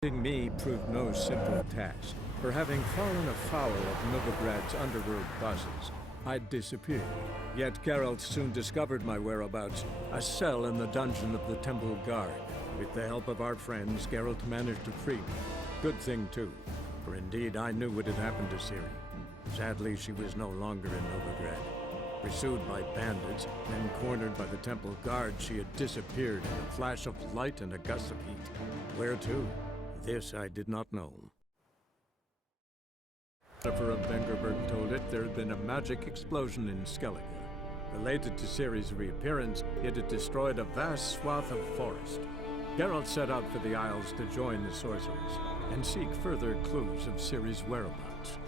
Me proved no simple task, for having fallen afoul of Novigrad's underworld bosses, I'd disappeared. Yet Geralt soon discovered my whereabouts, a cell in the dungeon of the Temple Guard. With the help of our friends, Geralt managed to free me. Good thing too, for indeed I knew what had happened to Ciri. Sadly, she was no longer in Novigrad. Pursued by bandits, then cornered by the Temple Guard, she had disappeared in a flash of light and a gust of heat. Where to? This I did not know. Yennefer of Vengerberg told it there had been a magic explosion in Skellige. Related to Ciri's reappearance, it had destroyed a vast swath of forest. Geralt set out for the Isles to join the sorcerers and seek further clues of Ciri's whereabouts.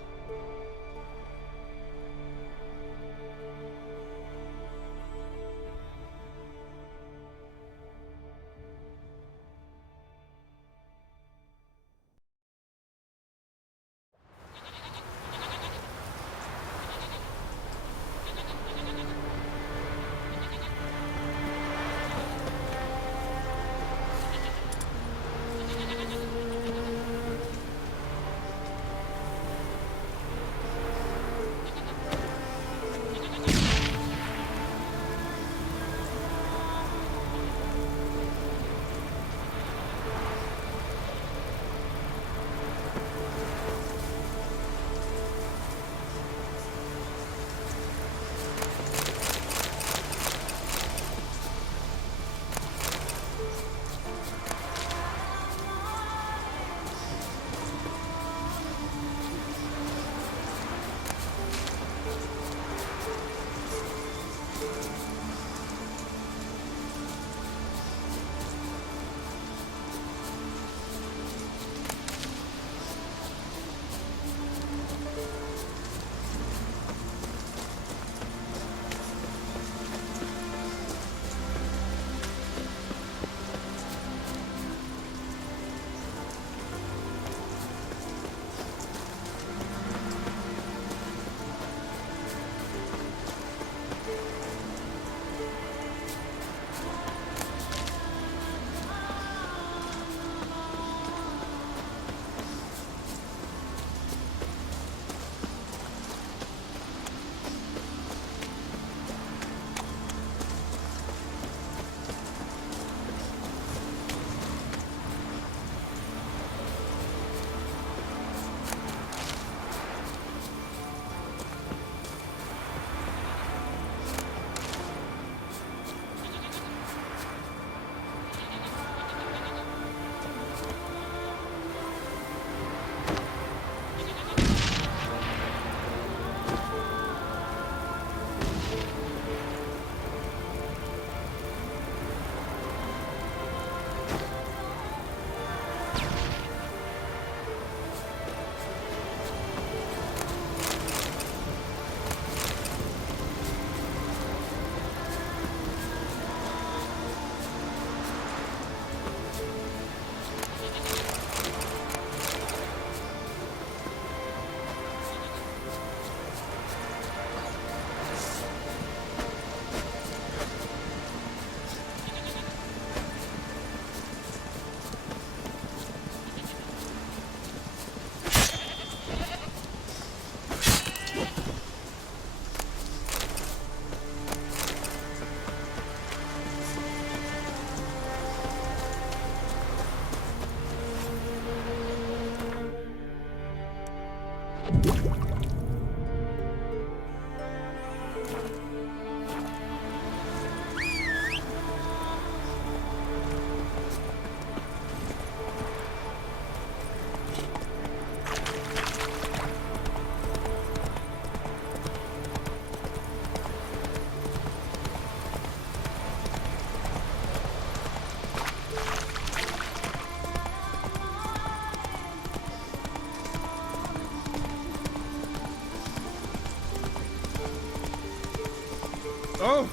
Oh!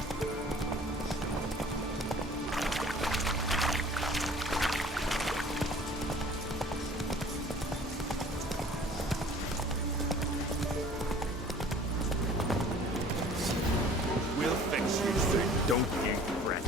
We'll fix you, so don't you fret.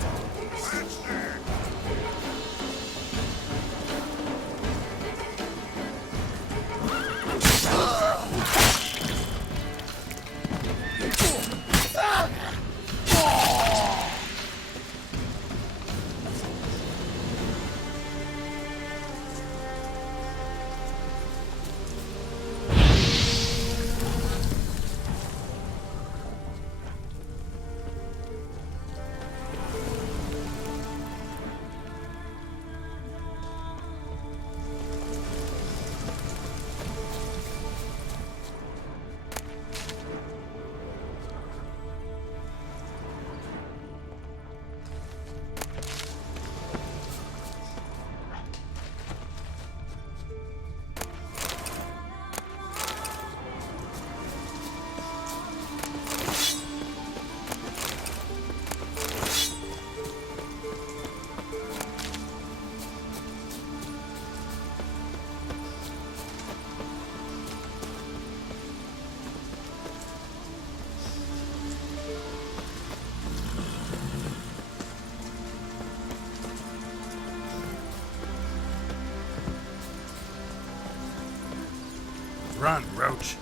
Run, Roach.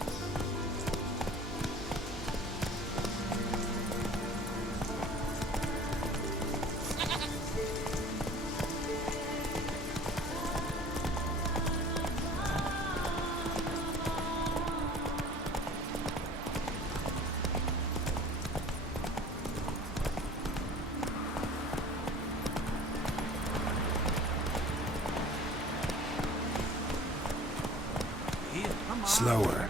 Slower.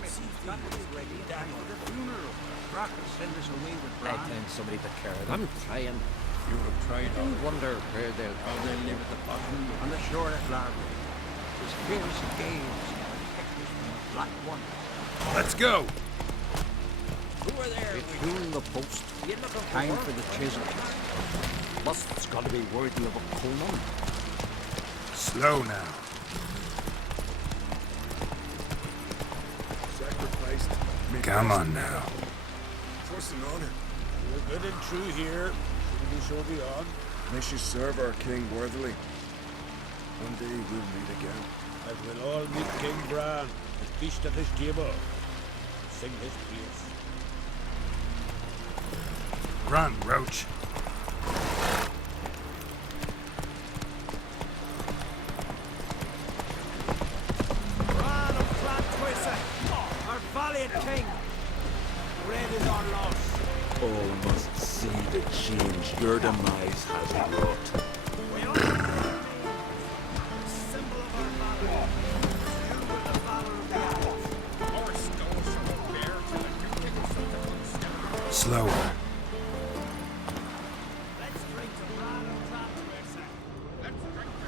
Somebody to carry them. I'm trying. You have tried I wonder where they'll how they live at the bottom. On the shore at Largo. There's fierce gales and detectives from the Black One. Let's go. Who are there? Between the post. Time for the chisel. Must's got to be worthy of a Conan. Slow now. Sacrificed. Come on now. What's an honor? We're good and true here. Shouldn't be so beyond. May she serve our king worthily. One day we'll meet again. As we'll all meet King Bran, the feast of his table, and sing his peace. Run, Roach. Bran of Fortaleza, our valiant king. Red is our loss. All must see the change your demise has wrought. We all symbol of our valor. You were the valor of the Alps. Our skull shall bear to the new king of Fortaleza. Slower. Let's drink to Bran of Fortaleza. Let's drink to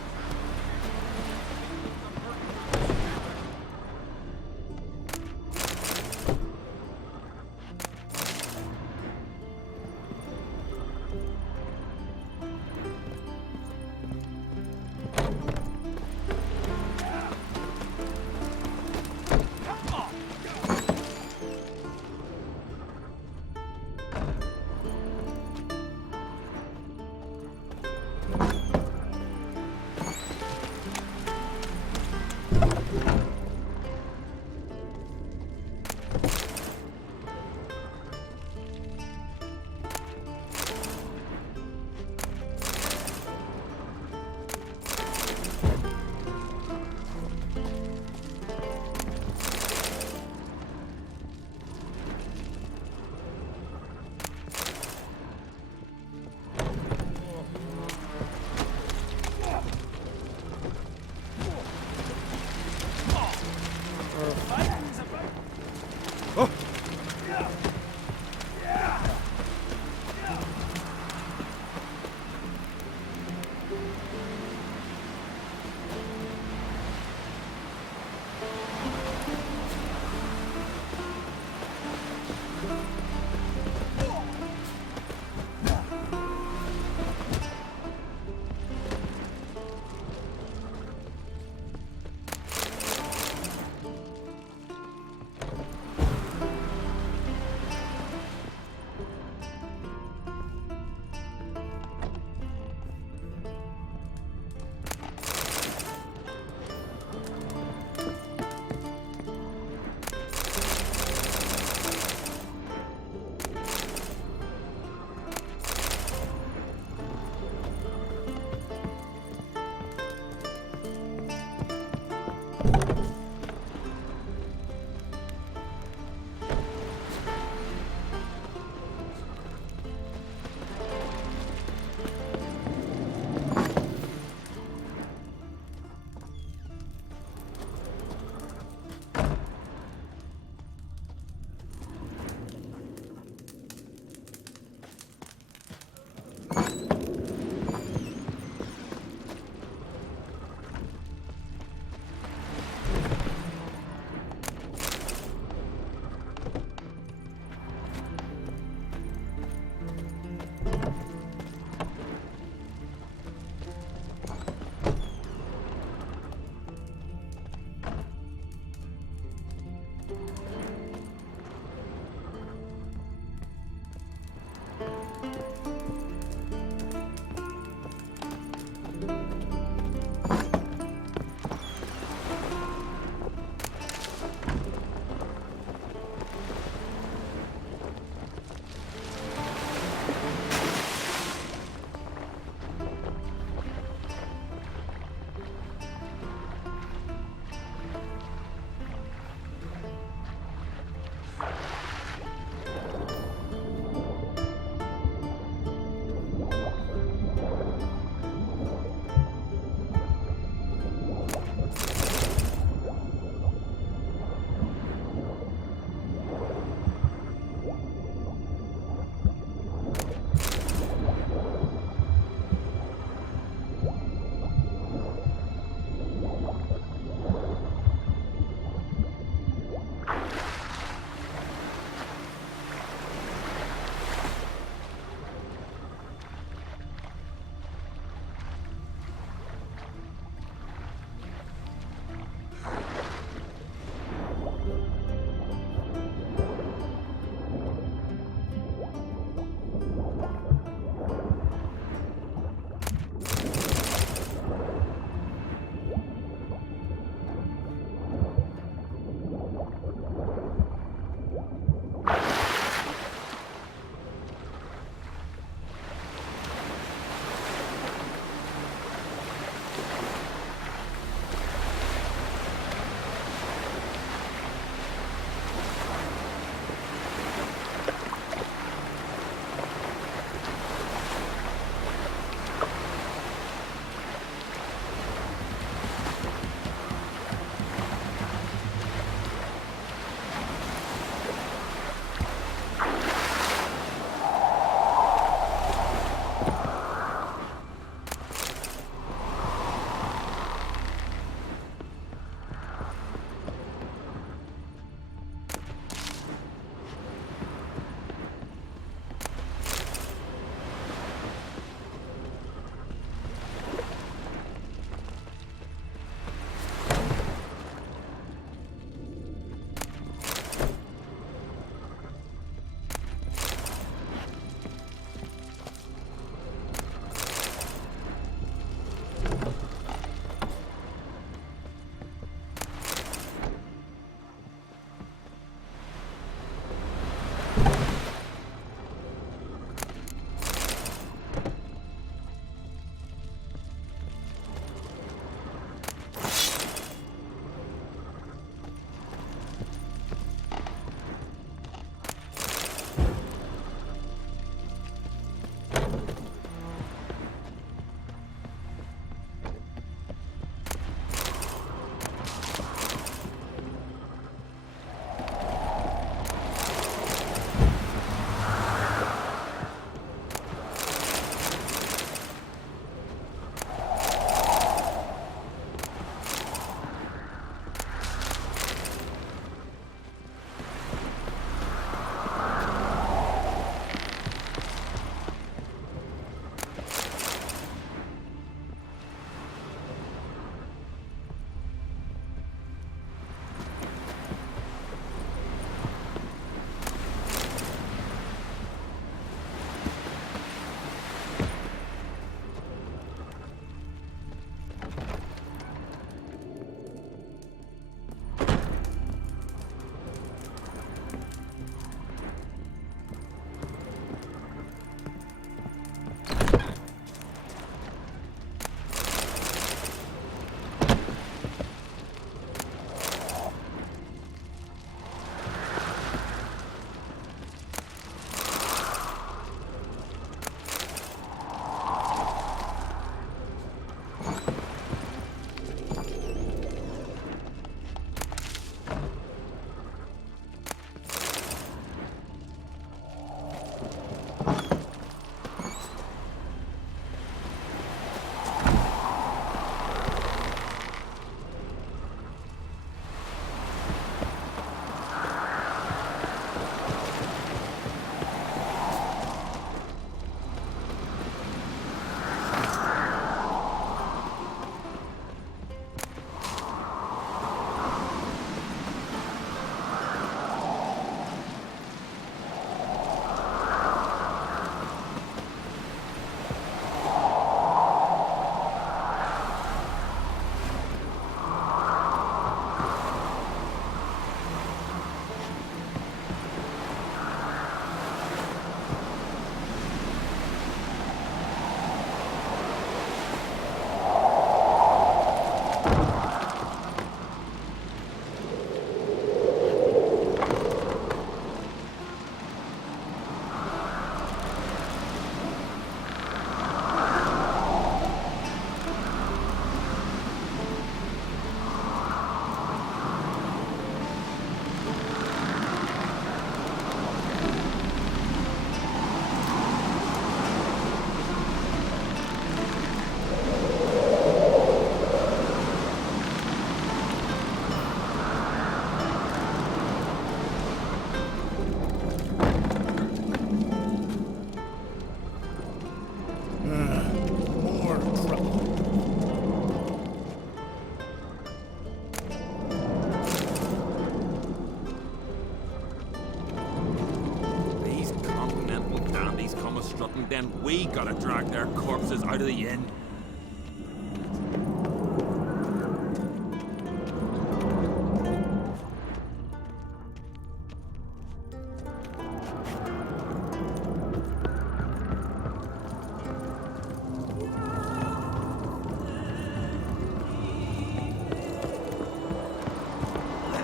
then we gotta drag their corpses out of the inn.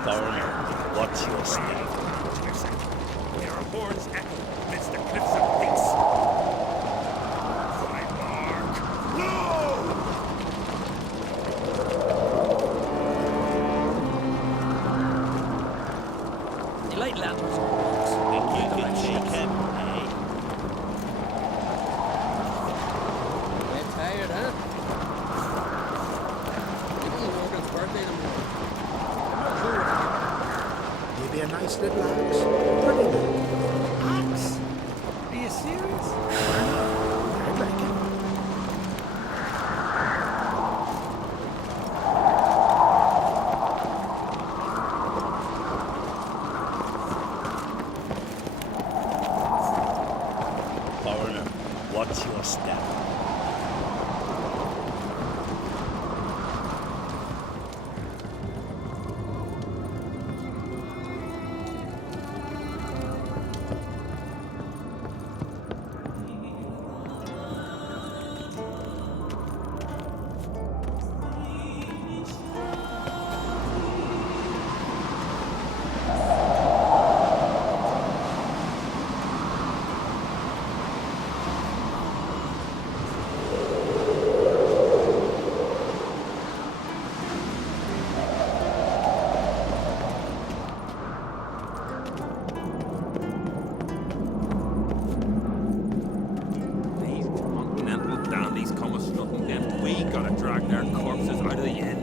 Foreigner, what's your step? There are horns echo amidst the cliffs of peace. My mark! No! Delight lands. Think you can shake him, eh? Get tired, huh? It's only Morgan's birthday tomorrow. Maybe a nice little axe. Pretty good. Axe? Are you serious? I reckon. Foreigner, what's your step? These continental dandies come a strutting, then we gotta drag their corpses out of the inn.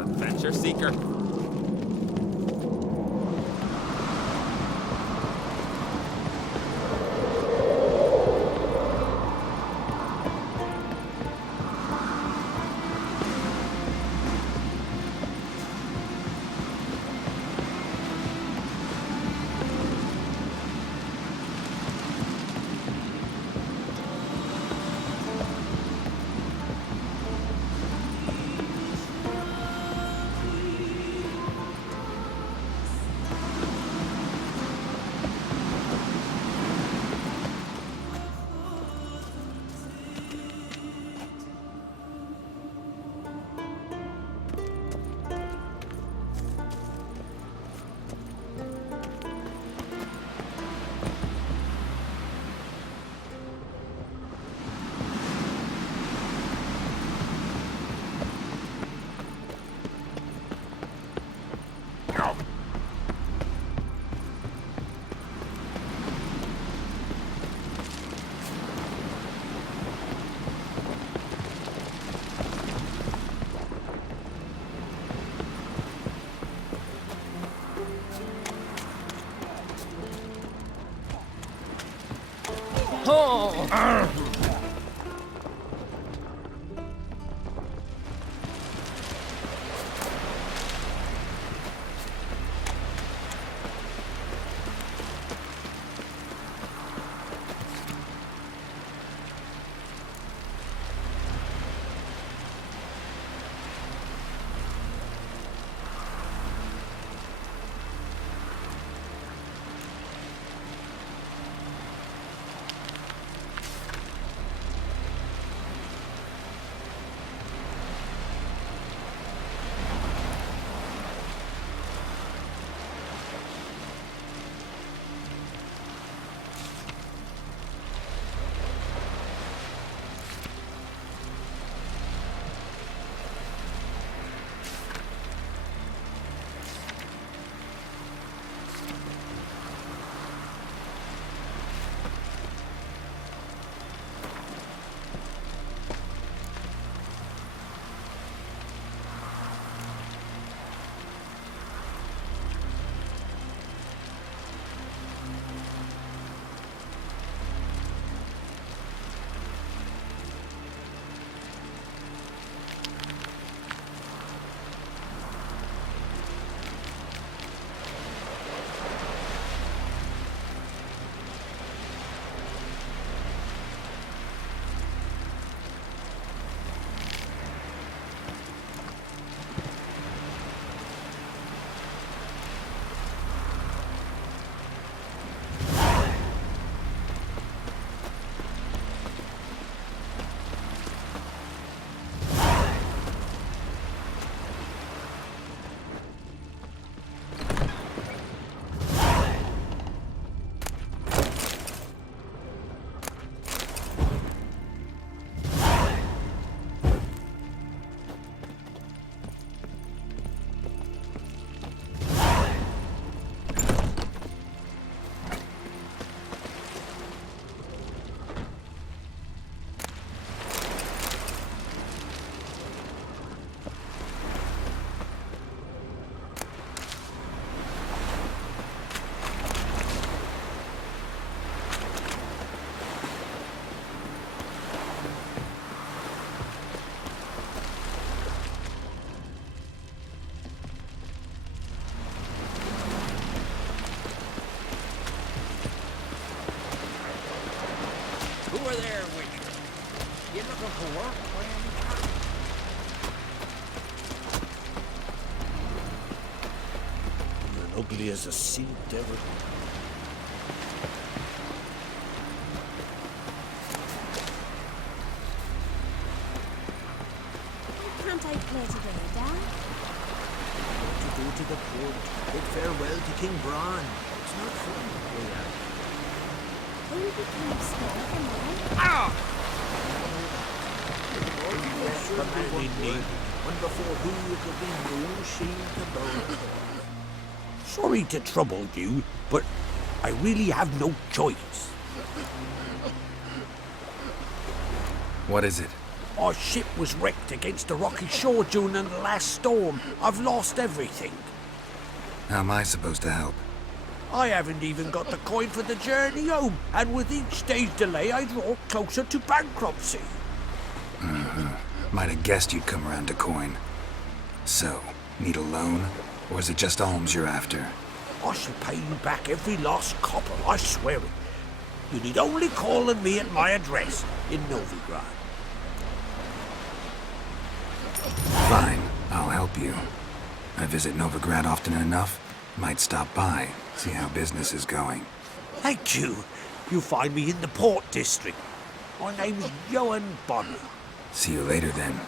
Adventure seeker. over there with you. You looking for work, friend? You're ugly as a sea devil. Can't I play today, Dad? To go to the port, bid farewell to King Bran. It's not fun to play out. Will you be kind of scared for mine? The man we need, and before who you could be no shame to bow. Sorry to trouble you, but I really have no choice. What is it? Our ship was wrecked against a rocky shore during the last storm. I've lost everything. How am I supposed to help? I haven't even got the coin for the journey home, and with each day's delay, I draw closer to bankruptcy. Might have guessed you'd come around to coin. So, need a loan? Or is it just alms you're after? I shall pay you back every last copper, I swear it. You need only call on me at my address in Novigrad. Fine, I'll help you. I visit Novigrad often enough. Might stop by, see how business is going. Thank you. You'll find me in the Port District. My name's Johan Bonner. See you later then.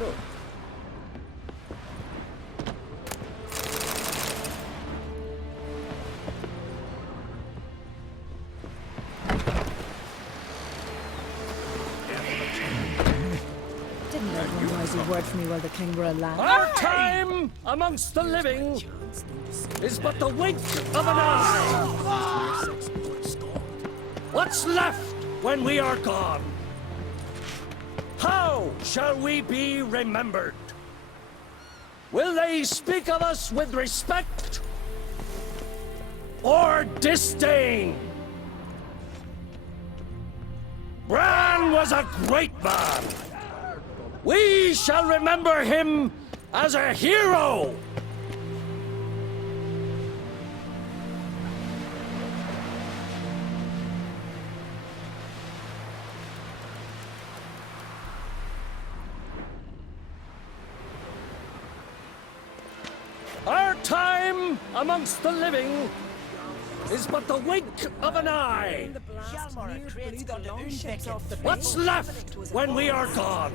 Look. Didn't everyone noisy word for me while the king were alive? Our time amongst the living is but the wink of an eye. What's left when we are gone? How shall we be remembered? Will they speak of us with respect or disdain? Bran was a great man. We shall remember him as a hero. Our time amongst the living is but the wink of an eye. What's left when we are gone?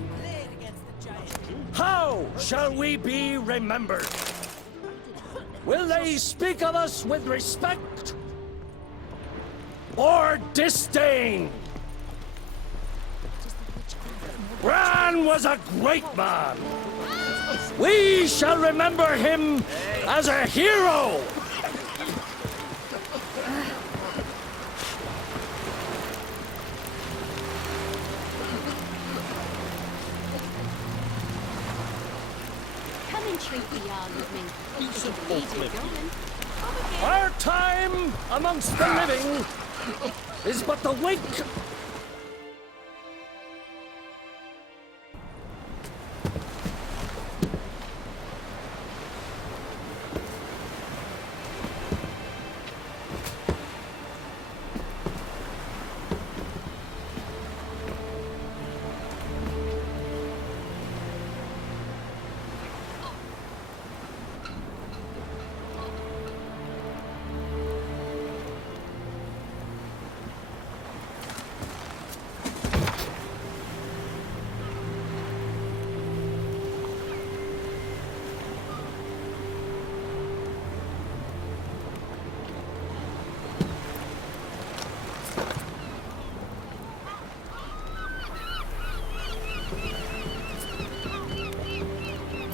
How shall we be remembered? Will they speak of us with respect or disdain? Bran was a great man. We shall remember him as a hero. Come and treat the yarn with me. You should leave it going. Our time amongst the living is but the wink.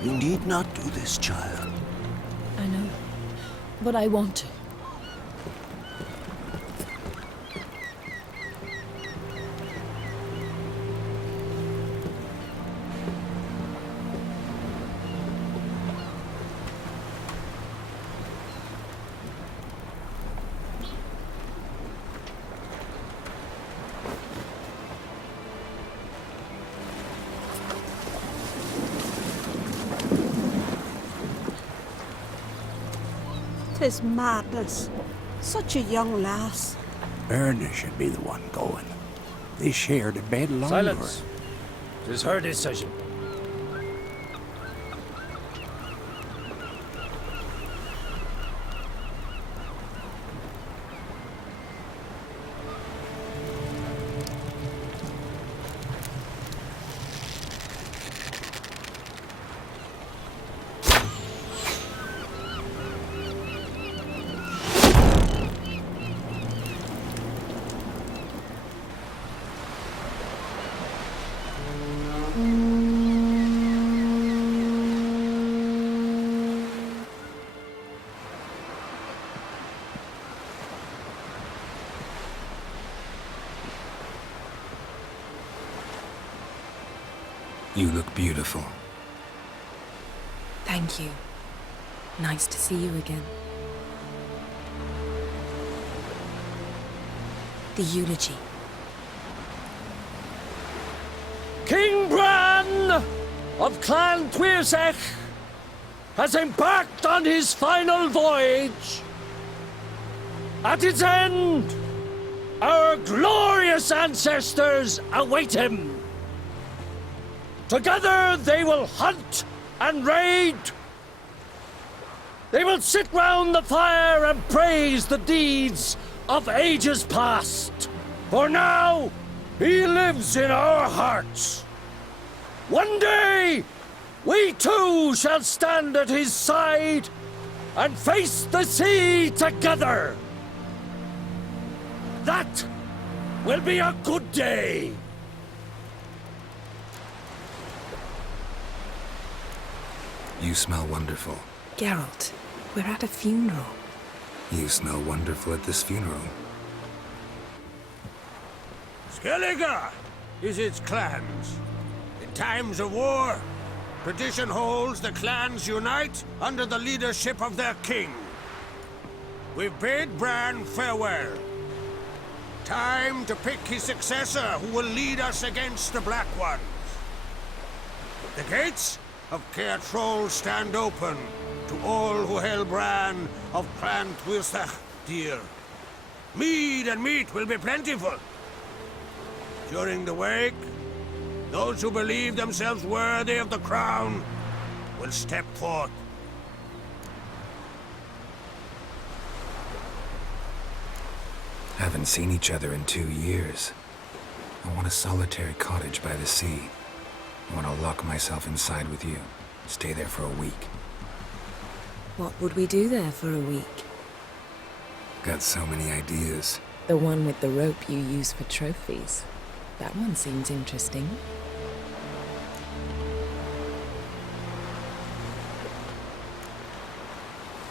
You need not do this, child. I know, but I want to. Tis madness. Such a young lass. Erna should be the one going. They shared a bed longer. Silence. It is her decision. You look beautiful. Thank you. Nice to see you again. The eulogy. King Bran of Clan Twirsech has embarked on his final voyage. At its end, our glorious ancestors await him. Together they will hunt and raid. They will sit round the fire and praise the deeds of ages past. For now, he lives in our hearts. One day, we too shall stand at his side and face the sea together. That will be a good day. You smell wonderful. Geralt, we're at a funeral. You smell wonderful at this funeral. Skellige is its clans. In times of war, tradition holds the clans unite under the leadership of their king. We've bid Bran farewell. Time to pick his successor who will lead us against the Black Ones. The gates of Kaer Trolde stand open to all who held Bran of Clan Twirsech dear. Mead and meat will be plentiful. During the wake, those who believe themselves worthy of the crown will step forth. Haven't seen each other in 2 years. I want a solitary cottage by the sea. I want to lock myself inside with you. Stay there for a week. What would we do there for a week? Got so many ideas. The one with the rope you use for trophies. That one seems interesting.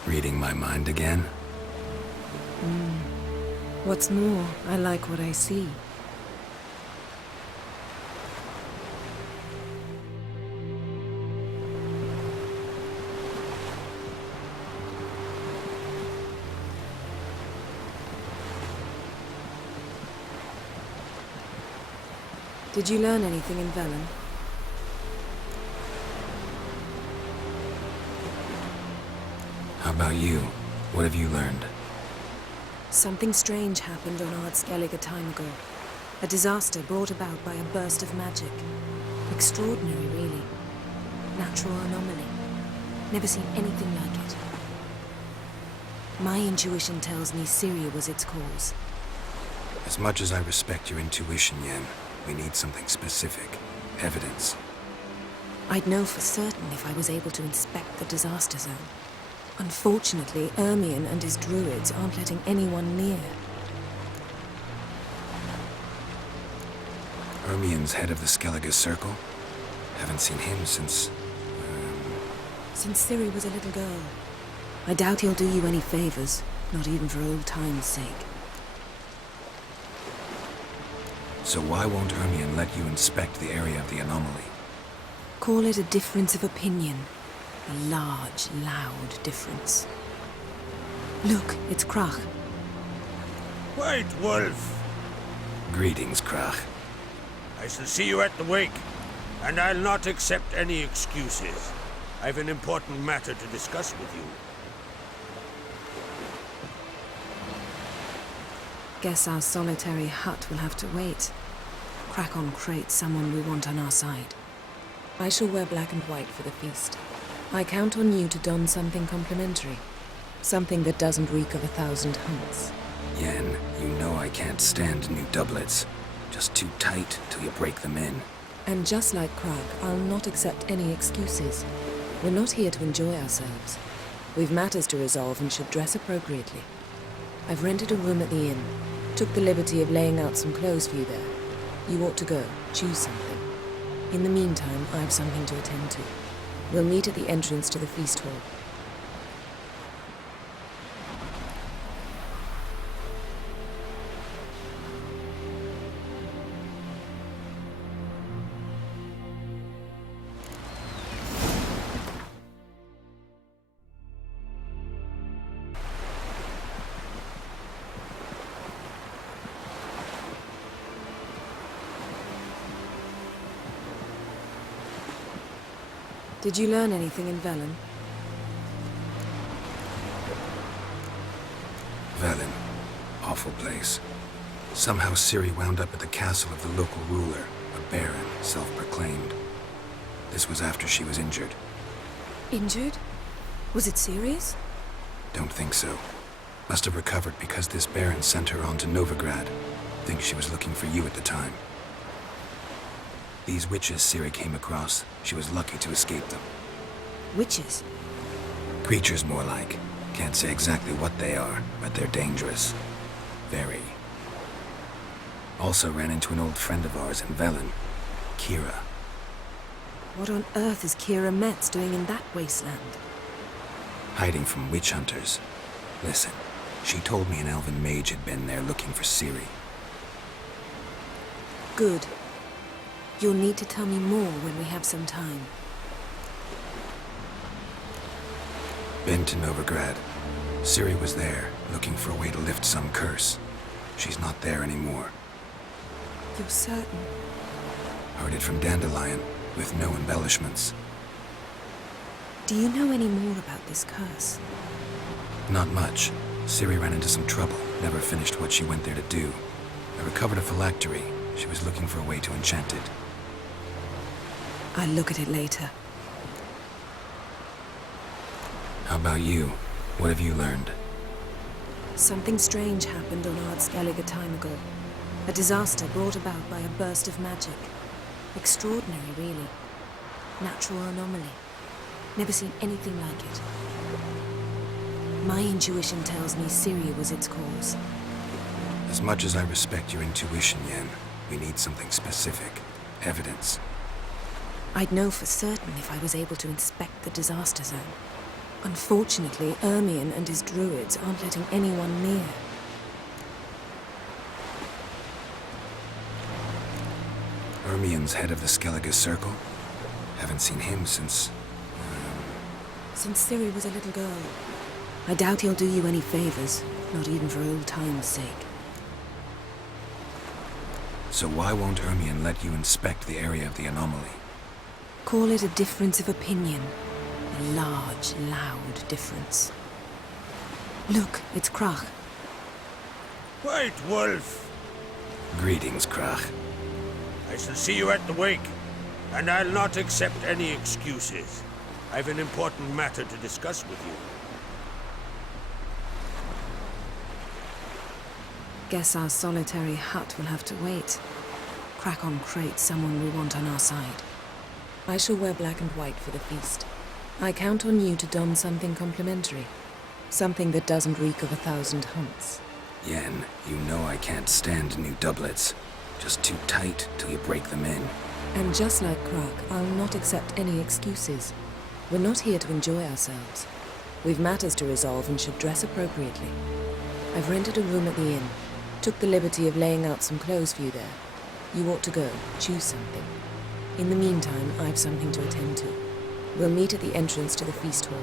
Reading my mind again? What's more, I like what I see. Did you learn anything in Velen? How about you? What have you learned? Something strange happened on Ard Skellig a time ago. A disaster brought about by a burst of magic. Extraordinary, really. Natural anomaly. Never seen anything like it. My intuition tells me Syria was its cause. As much as I respect your intuition, Yen, we need something specific. Evidence. I'd know for certain if I was able to inspect the disaster zone. Unfortunately, Ermion and his druids aren't letting anyone near. Ermion's head of the Skellige Circle? Haven't seen him since... Since Ciri was a little girl. I doubt he'll do you any favors, not even for old time's sake. So why won't Ermion let you inspect the area of the anomaly? Call it a difference of opinion. A large, loud difference. Look, it's Crach. White Wolf! Greetings, Crach. I shall see you at the wake, and I'll not accept any excuses. I've an important matter to discuss with you. Guess our solitary hut will have to wait. Crack on Craite, someone we want on our side. I shall wear black and white for the feast. I count on you to don something complimentary. Something that doesn't reek of 1,000 hunts. Yen, you know I can't stand new doublets. Just too tight till you break them in. And just like Crach, I'll not accept any excuses. We're not here to enjoy ourselves. We've matters to resolve and should dress appropriately. I've rented a room at the inn. Took the liberty of laying out some clothes for you there. You ought to go. Choose something. In the meantime, I have something to attend to. We'll meet at the entrance to the feast hall. Did you learn anything in Velen? Velen. Awful place. Somehow Ciri wound up at the castle of the local ruler, a baron, self-proclaimed. This was after she was injured. Injured? Was it serious? Don't think so. Must have recovered because this baron sent her on to Novigrad. Think she was looking for you at the time. These witches Ciri came across, she was lucky to escape them. Witches? Creatures more like. Can't say exactly what they are, but they're dangerous. Very. Also ran into an old friend of ours in Velen, Kira. What on earth is Kira Metz doing in that wasteland? Hiding from witch hunters. Listen, she told me an elven mage had been there looking for Ciri. Good. You'll need to tell me more when we have some time. Been to Novigrad. Ciri was there, looking for a way to lift some curse. She's not there anymore. You're certain? Heard it from Dandelion, with no embellishments. Do you know any more about this curse? Not much. Ciri ran into some trouble, never finished what she went there to do. I recovered a phylactery. She was looking for a way to enchant it. I'll look at it later. How about you? What have you learned? Something strange happened on Skellige a time ago. A disaster brought about by a burst of magic. Extraordinary, really. Natural anomaly. Never seen anything like it. My intuition tells me Ciri was its cause. As much as I respect your intuition, Yen, we need something specific. Evidence. I'd know for certain if I was able to inspect the disaster zone. Unfortunately, Ermion and his druids aren't letting anyone near. Ermion's head of the Skellige Circle? Haven't seen him since... Since Ciri was a little girl. I doubt he'll do you any favors, not even for old time's sake. So why won't Ermion let you inspect the area of the anomaly? Call it a difference of opinion. A large, loud difference. Look, it's Crach. White Wolf! Greetings, Crach. I shall see you at the wake, and I'll not accept any excuses. I've an important matter to discuss with you. Guess our solitary hut will have to wait. Crack on Craite, someone we want on our side. I shall wear black and white for the feast. I count on you to don something complimentary. Something that doesn't reek of 1,000 hunts. Yen, you know I can't stand new doublets. Just too tight till you break them in. And just like Crach, I'll not accept any excuses. We're not here to enjoy ourselves. We've matters to resolve and should dress appropriately. I've rented a room at the inn. Took the liberty of laying out some clothes for you there. You ought to go. Choose something. In the meantime, I've something to attend to. We'll meet at the entrance to the feast hall.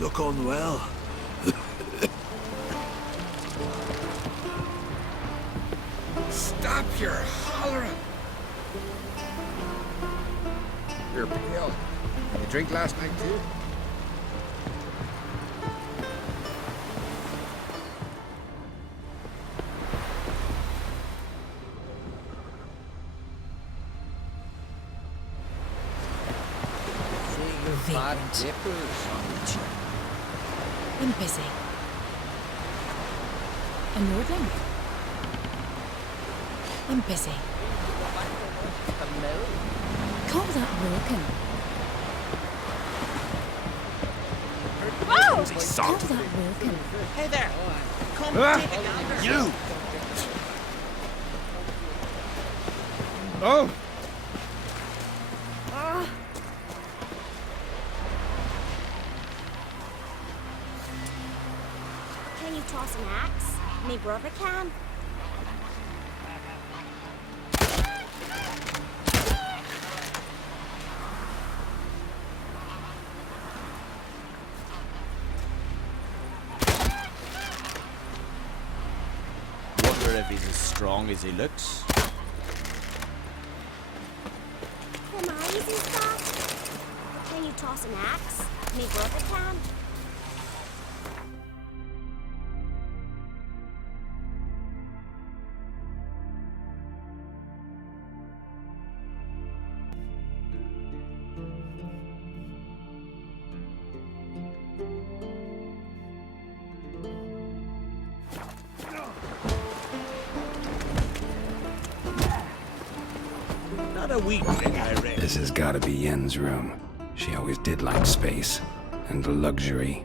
Look unwell. Stop your hollering! You're pale. You drink last night too? Bad dippers. I'm busy. And you're drink. I'm busy. Call that walking. Oh! Call that walking. Hey there! Come take it down. You! Oh! Can you toss an axe? Me brother can. Wonder if he's as strong as he looks. Am I easy stuff? Can you toss an axe? Me brother can. Not a weak thing, I read. This has gotta be Yen's room. She always did like space and luxury.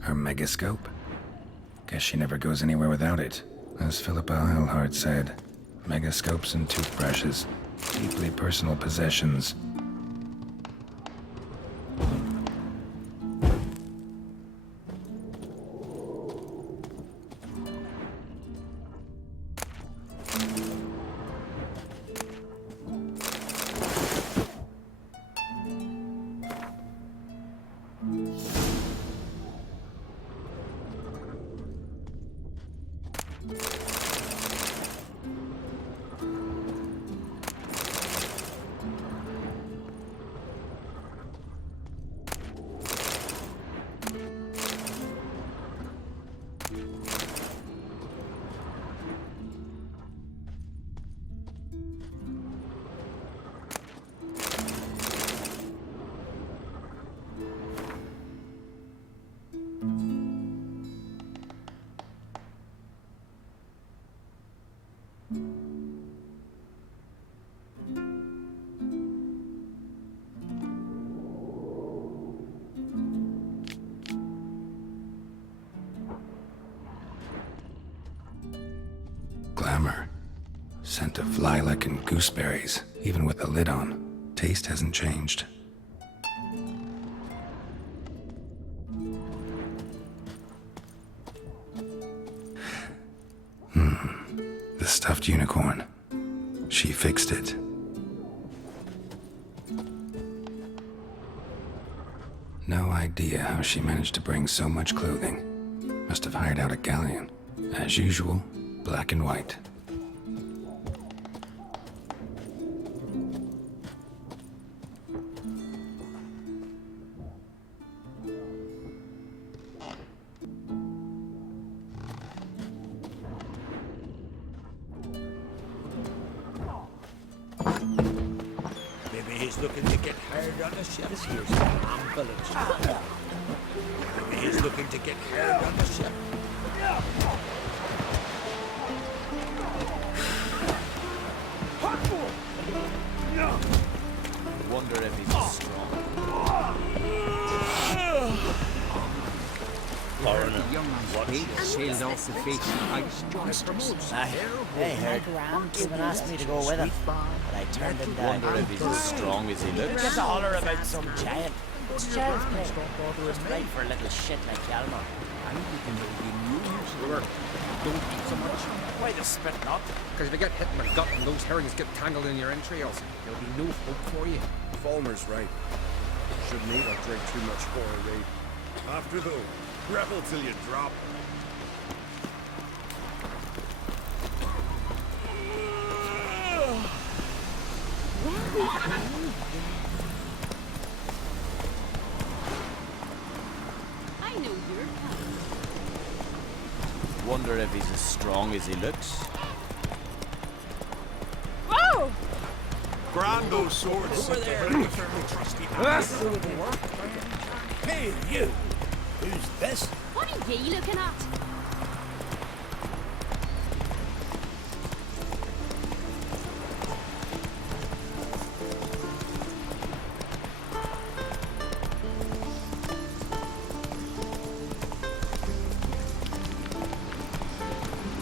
Her megascope? Guess she never goes anywhere without it. As Philippa Eilhart said, megascopes and toothbrushes, deeply personal possessions. Glamour. Scent of lilac and gooseberries, even with the lid on. Taste hasn't changed. stuffed unicorn. She fixed it. No idea how she managed to bring so much clothing. Must have hired out a galleon. As usual, black and white. Maybe he's looking to get hired on a ship. This here's an ambulance. Maybe he's looking to get hired on a ship. I wonder if he's strong. Foreigner, what sailed off the face of the ice promotes. I heard. Even asked me to go with him, but I turned him down. Wonder if he's as strong as he looks. Just a holler about some giant. What's child's play? Just right for a little shit like Hjalmar. I think we can use don't eat so much. Why the spit not? Because if you get hit in the gut and those herrings get tangled in your entrails, there'll be no hope for you. Falmer's right. Shouldn't eat or drink too much horror raid. After though, revel till you drop. I know you're coming. Wonder if he's as strong as he looks. Whoa! Grand those swords. Over there. Trusty Hey, you! Who's this? What are you looking at?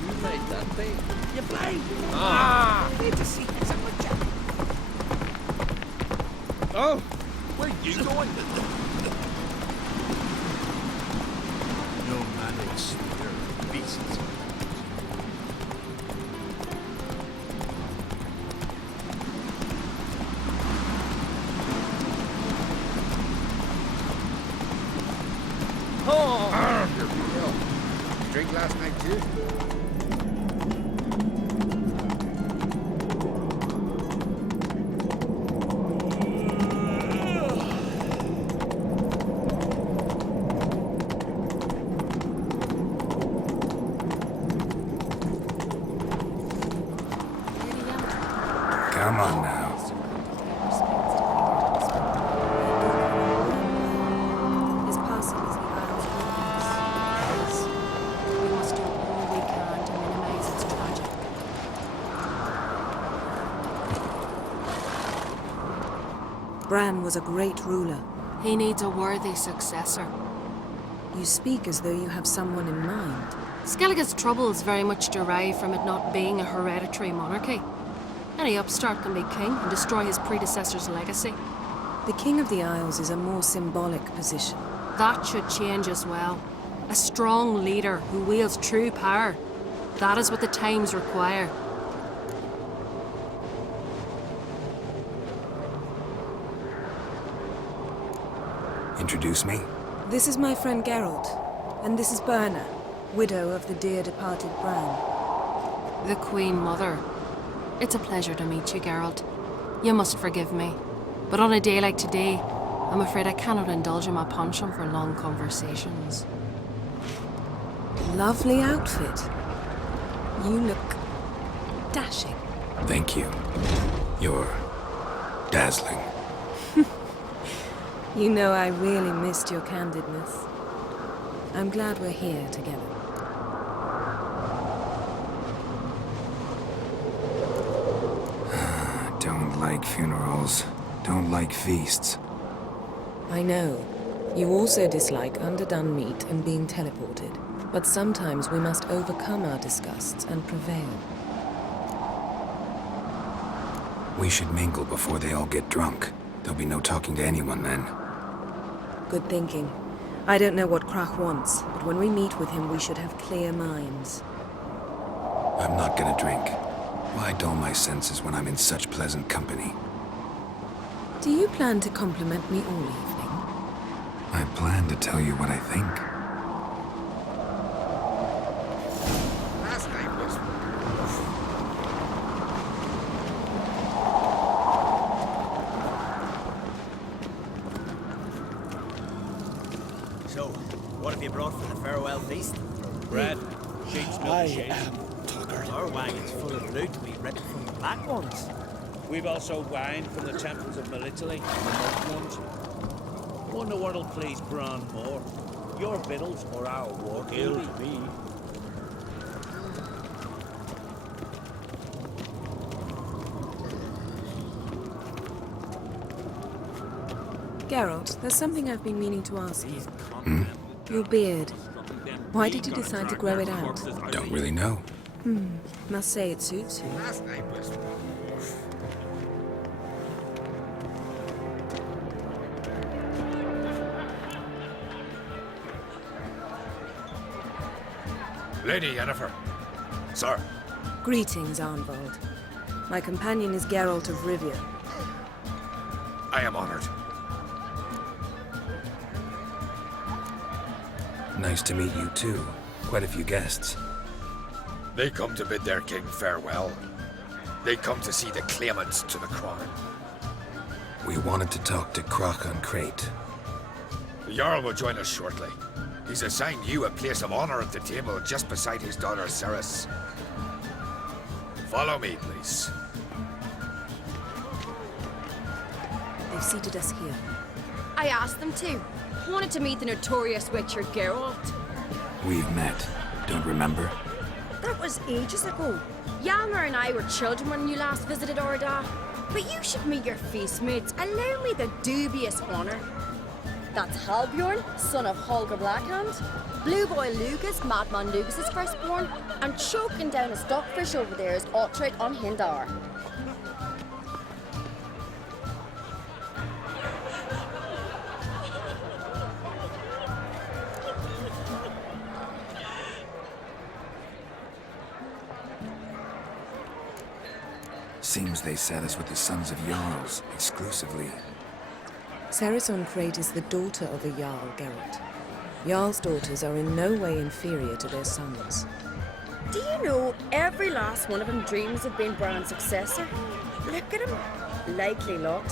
You made that thing. You blind? Need to see someone check. Oh! Where you going? No man will spear beasts. Oh! Here we go. Drink last night too? Come on now. His passing is the Isles of Wonders. We must do all we can to minimize its tragedy. Bran was a great ruler. He needs a worthy successor. You speak as though you have someone in mind. Skellige's troubles very much derive from it not being a hereditary monarchy. Any upstart can be king and destroy his predecessor's legacy. The King of the Isles is a more symbolic position. That should change as well. A strong leader who wields true power. That is what the times require. Introduce me? This is my friend Geralt, and this is Berna, widow of the dear departed Bran. The Queen Mother. It's a pleasure to meet you, Geralt. You must forgive me, but on a day like today, I'm afraid I cannot indulge in my penchant for long conversations. Lovely outfit. You look dashing. Thank you. You're dazzling. You know I really missed your candidness. I'm glad we're here together. Don't like funerals. Don't like feasts. I know. You also dislike underdone meat and being teleported. But sometimes we must overcome our disgusts and prevail. We should mingle before they all get drunk. There'll be no talking to anyone then. Good thinking. I don't know what Crach wants, but when we meet with him we should have clear minds. I'm not gonna drink. Why dull my senses when I'm in such pleasant company? Do you plan to compliment me all evening? I plan to tell you what I think. Last night was... So, what have you brought for the farewell feast? Bread, sheets, milkshakes. Our wagon's full of loot we ripped from the black ones. We've also wine from the temples of Melitele, the Morto ones. I wonder what'll please Bran more, your victuals or our war? It'll be. Geralt, there's something I've been meaning to ask you. Your beard. Why did you decide to grow it out? Don't really know. Must say it suits you. Last night was... Lady Yennefer. Sir. Greetings, Arnvald. My companion is Geralt of Rivia. I am honored. Nice to meet you too. Quite a few guests. They come to bid their king farewell. They come to see the claimants to the crown. We wanted to talk to Crach on Craite. The Jarl will join us shortly. He's assigned you a place of honor at the table just beside his daughter Cerys. Follow me, please. They've seated us here. I asked them to. Wanted to meet the notorious witcher Geralt. We've met. Don't remember? That was ages ago. Hjalmar and I were children when you last visited Orda. But you should meet your feast mates. Allow me the dubious honor. That's Halbjorn, son of Holger Blackhand. Blue Boy Lugas, Madman Lugas' firstborn. And choking down a stockfish over there is Ottrit on Hindar. Seems they set us with the sons of Jarls, exclusively. Cerys on Craite is the daughter of a Jarl, Geralt. Jarl's daughters are in no way inferior to their sons. Do you know every last one of them dreams of being Bran's successor? Look at him. Likely lot.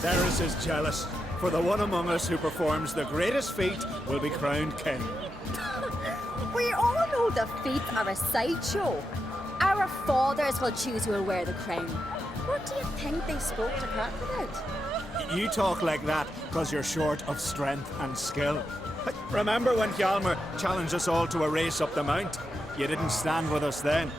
Cerys is jealous, for the one among us who performs the greatest feat will be crowned king. We all know the feats are a sideshow. Our fathers will choose who will wear the crown. What do you think they spoke to Crach about? You talk like that because you're short of strength and skill. Remember when Hjalmar challenged us all to a race up the mount? You didn't stand with us then.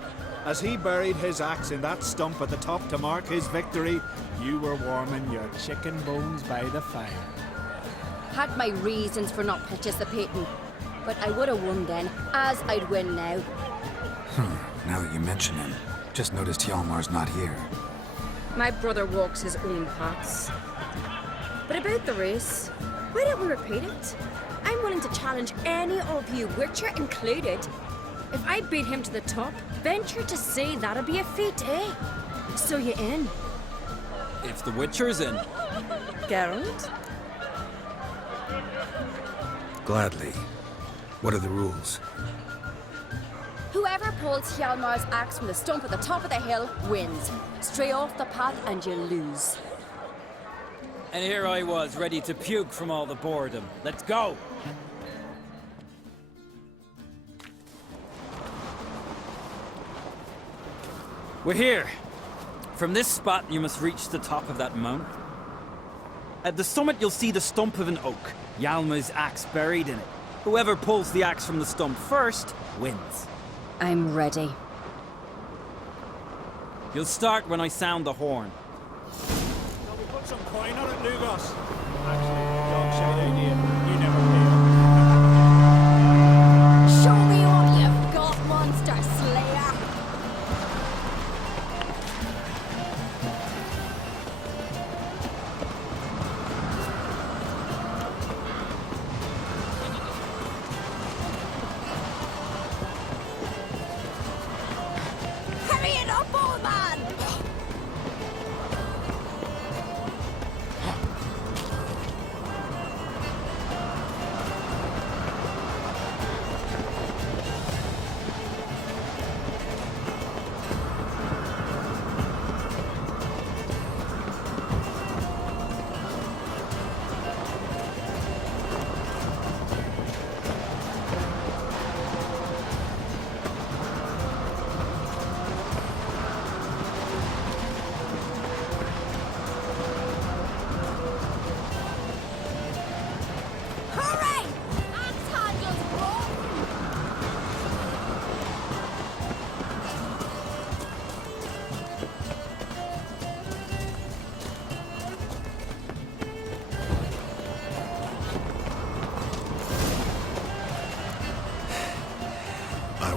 As he buried his axe in that stump at the top to mark his victory, you were warming your chicken bones by the fire. Had my reasons for not participating, but I would have won then, as I'd win now. Now that you mention him, just noticed Hjalmar's not here. My brother walks his own paths. But about the race, why don't we repeat it? I'm willing to challenge any of you, Witcher included. If I beat him to the top, venture to say that'll be a feat, eh? So you in? If the Witcher's in. Geralt? Gladly. What are the rules? Whoever pulls Hjalmar's axe from the stump at the top of the hill wins. Stray off the path and you lose. And here I was, ready to puke from all the boredom. Let's go! We're here. From this spot, you must reach the top of that mount. At the summit, you'll see the stump of an oak. Hjalmar's axe buried in it. Whoever pulls the axe from the stump first, wins. I'm ready. You'll start when I sound the horn. Shall we put some coin on it, Lugos? Actually, dog shite idea. You never pay. Show me what you've got, monster slayer! Hurry it up, old man!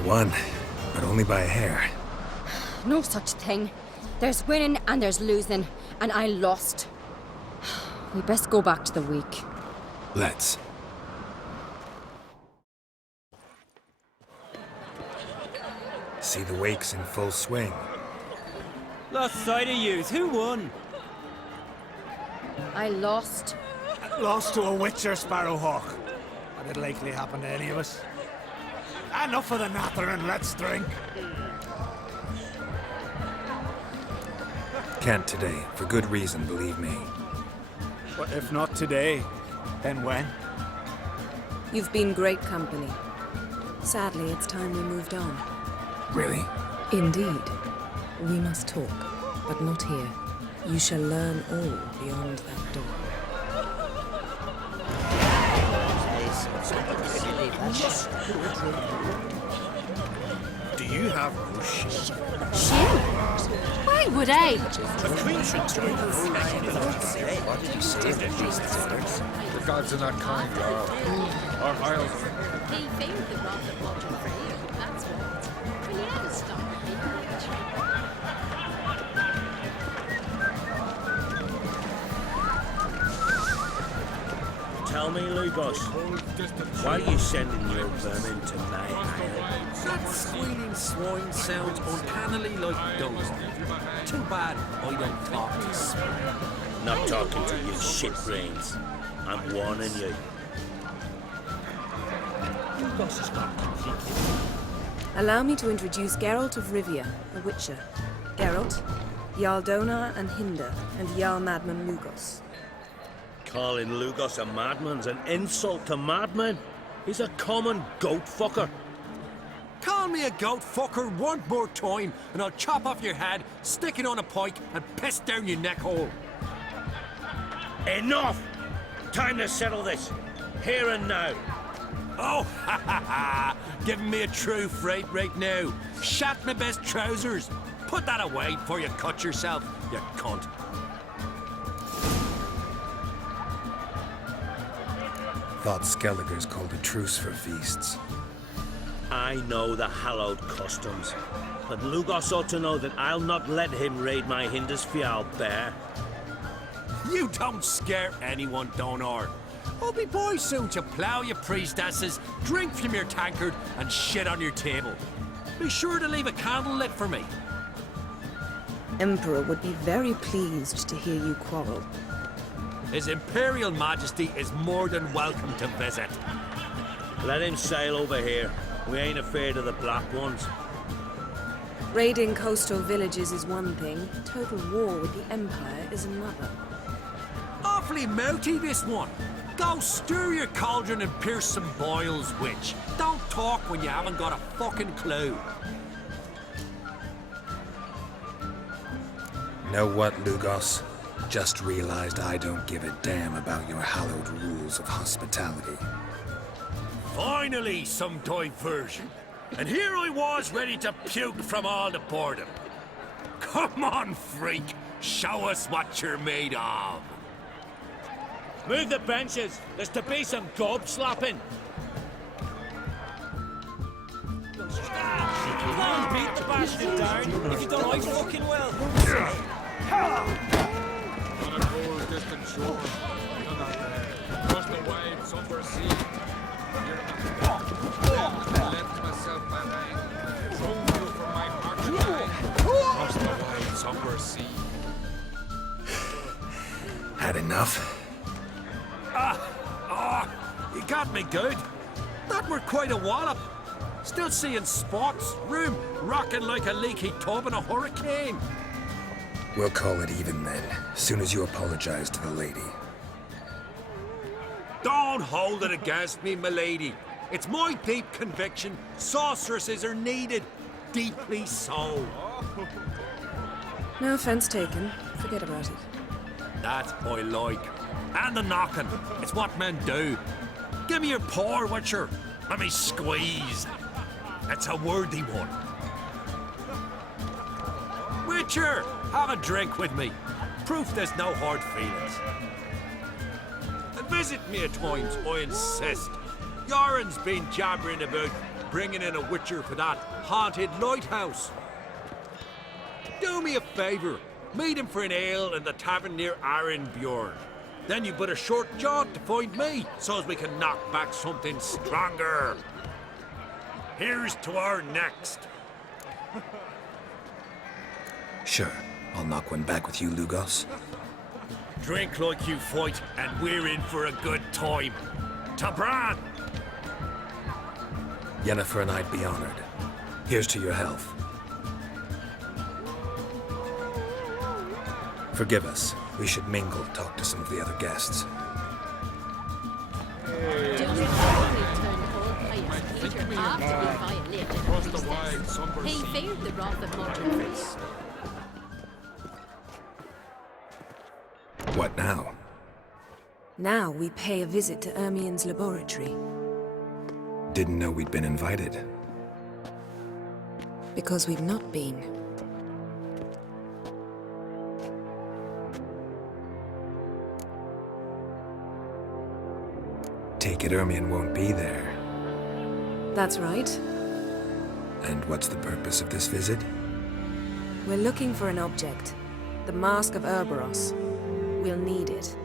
won, but only by a hair. No such thing. There's winning and there's losing, and I lost. We best go back to the week. Let's. See the wakes in full swing. Lost sight of yous. Who won? I lost. Lost to a witcher, Sparrowhawk. That'd likely happen to any of us. Enough of the natter and let's drink. Can't today, for good reason, believe me. But if not today, then when? You've been great company. Sadly, it's time we moved on. Really? Indeed. We must talk, but not here. You shall learn all beyond that door. Do you have no shame? Shame? Why would I? The Queen should join us. What did you say? The gods are not kind, Jarl. Our Isles. They failed the rob that bought you for you. That's what. Will you ever stop? Tell me, Lugos, why are you sending your vermin to my isle? That squealing swine sounds uncannily like those. Too bad I don't talk to swine. Not talking to you, shit brains. I'm warning you. Lugos is not completely. Allow me to introduce Geralt of Rivia, a witcher. Geralt, Jarl Donar and Hinder, and Jarl Madman Lugos. Calling Lugos a madman's an insult to madmen. He's a common goat fucker. Call me a goat fucker one more time, and I'll chop off your head, stick it on a pike, and piss down your neck hole. Enough! Time to settle this. Here and now. Oh, ha ha ha! Giving me a true fright right now. Shat my best trousers. Put that away before you cut yourself, you cunt. Thought Skelligers called a truce for feasts. I know the hallowed customs, but Lugos ought to know that I'll not let him raid my Hindisfial bear. You don't scare anyone, Donar. I'll be boys soon to plough your priestesses, drink from your tankard, and shit on your table. Be sure to leave a candle lit for me. Emperor would be very pleased to hear you quarrel. His Imperial Majesty is more than welcome to visit. Let him sail over here. We ain't afraid of the Black Ones. Raiding coastal villages is one thing. Total war with the Empire is another. Awfully mouty, this one. Go stir your cauldron and pierce some boils, witch. Don't talk when you haven't got a fucking clue. Know what, Lugos? Just realized I don't give a damn about your hallowed rules of hospitality. Finally, some diversion. And here I was ready to puke from all the boredom. Come on, freak. Show us what you're made of. Move the benches. There's to be some gob slapping. Come on, beat the bastard down. If you don't like fucking well. On a cold, distant shore, across the wide, somber sea. I left myself behind, drove you from my heart to mine, across the wide, somber sea. Had enough? You got me good. That were quite a wallop. Still seeing spots, room rocking like a leaky tub in a hurricane. We'll call it even then, soon as you apologize to the lady. Don't hold it against me, milady. It's my deep conviction sorceresses are needed. Deeply so. No offense taken. Forget about it. That I like. And the knocking. It's what men do. Give me your paw, Witcher. Let me squeeze. It's a worthy one. Witcher, have a drink with me. Proof there's no hard feelings. And visit me at times, I insist. Yoren's been jabbering about bringing in a witcher for that haunted lighthouse. Do me a favour. Meet him for an ale in the tavern near Arenbjorn. Then you put a short jaunt to find me, so as we can knock back something stronger. Here's to our next. Sure, I'll knock one back with you, Lugos. Drink like you fight, and we're in for a good time. To Bran! Yennefer and I'd be honored. Here's to your health. Forgive us. We should mingle, talk to some of the other guests. He feared the wrath of Morto. What now? Now we pay a visit to Ermien's laboratory. Didn't know we'd been invited. Because we've not been. Take it Ermien won't be there. That's right. And what's the purpose of this visit? We're looking for an object. The Mask of Cerberus. We'll need it.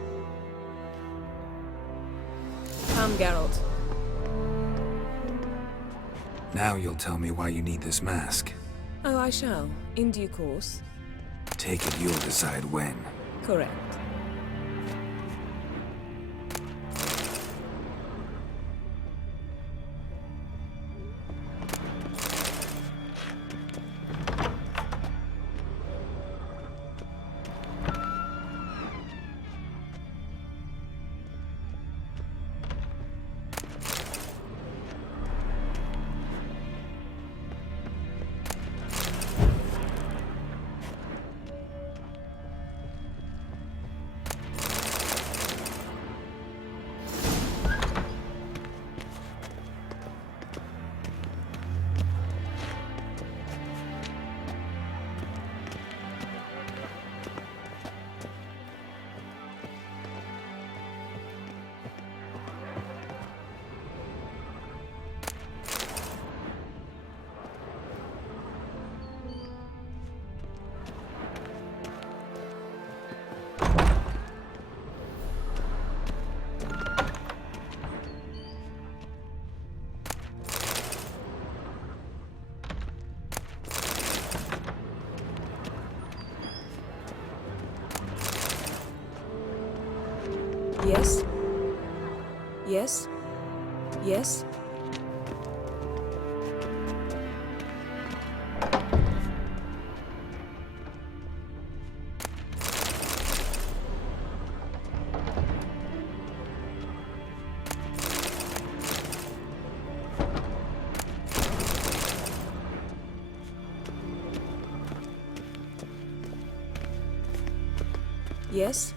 Come, Geralt. Now you'll tell me why you need this mask. Oh, I shall. In due course. Take it you'll decide when. Correct. Yes? Yes? Yes? Yes?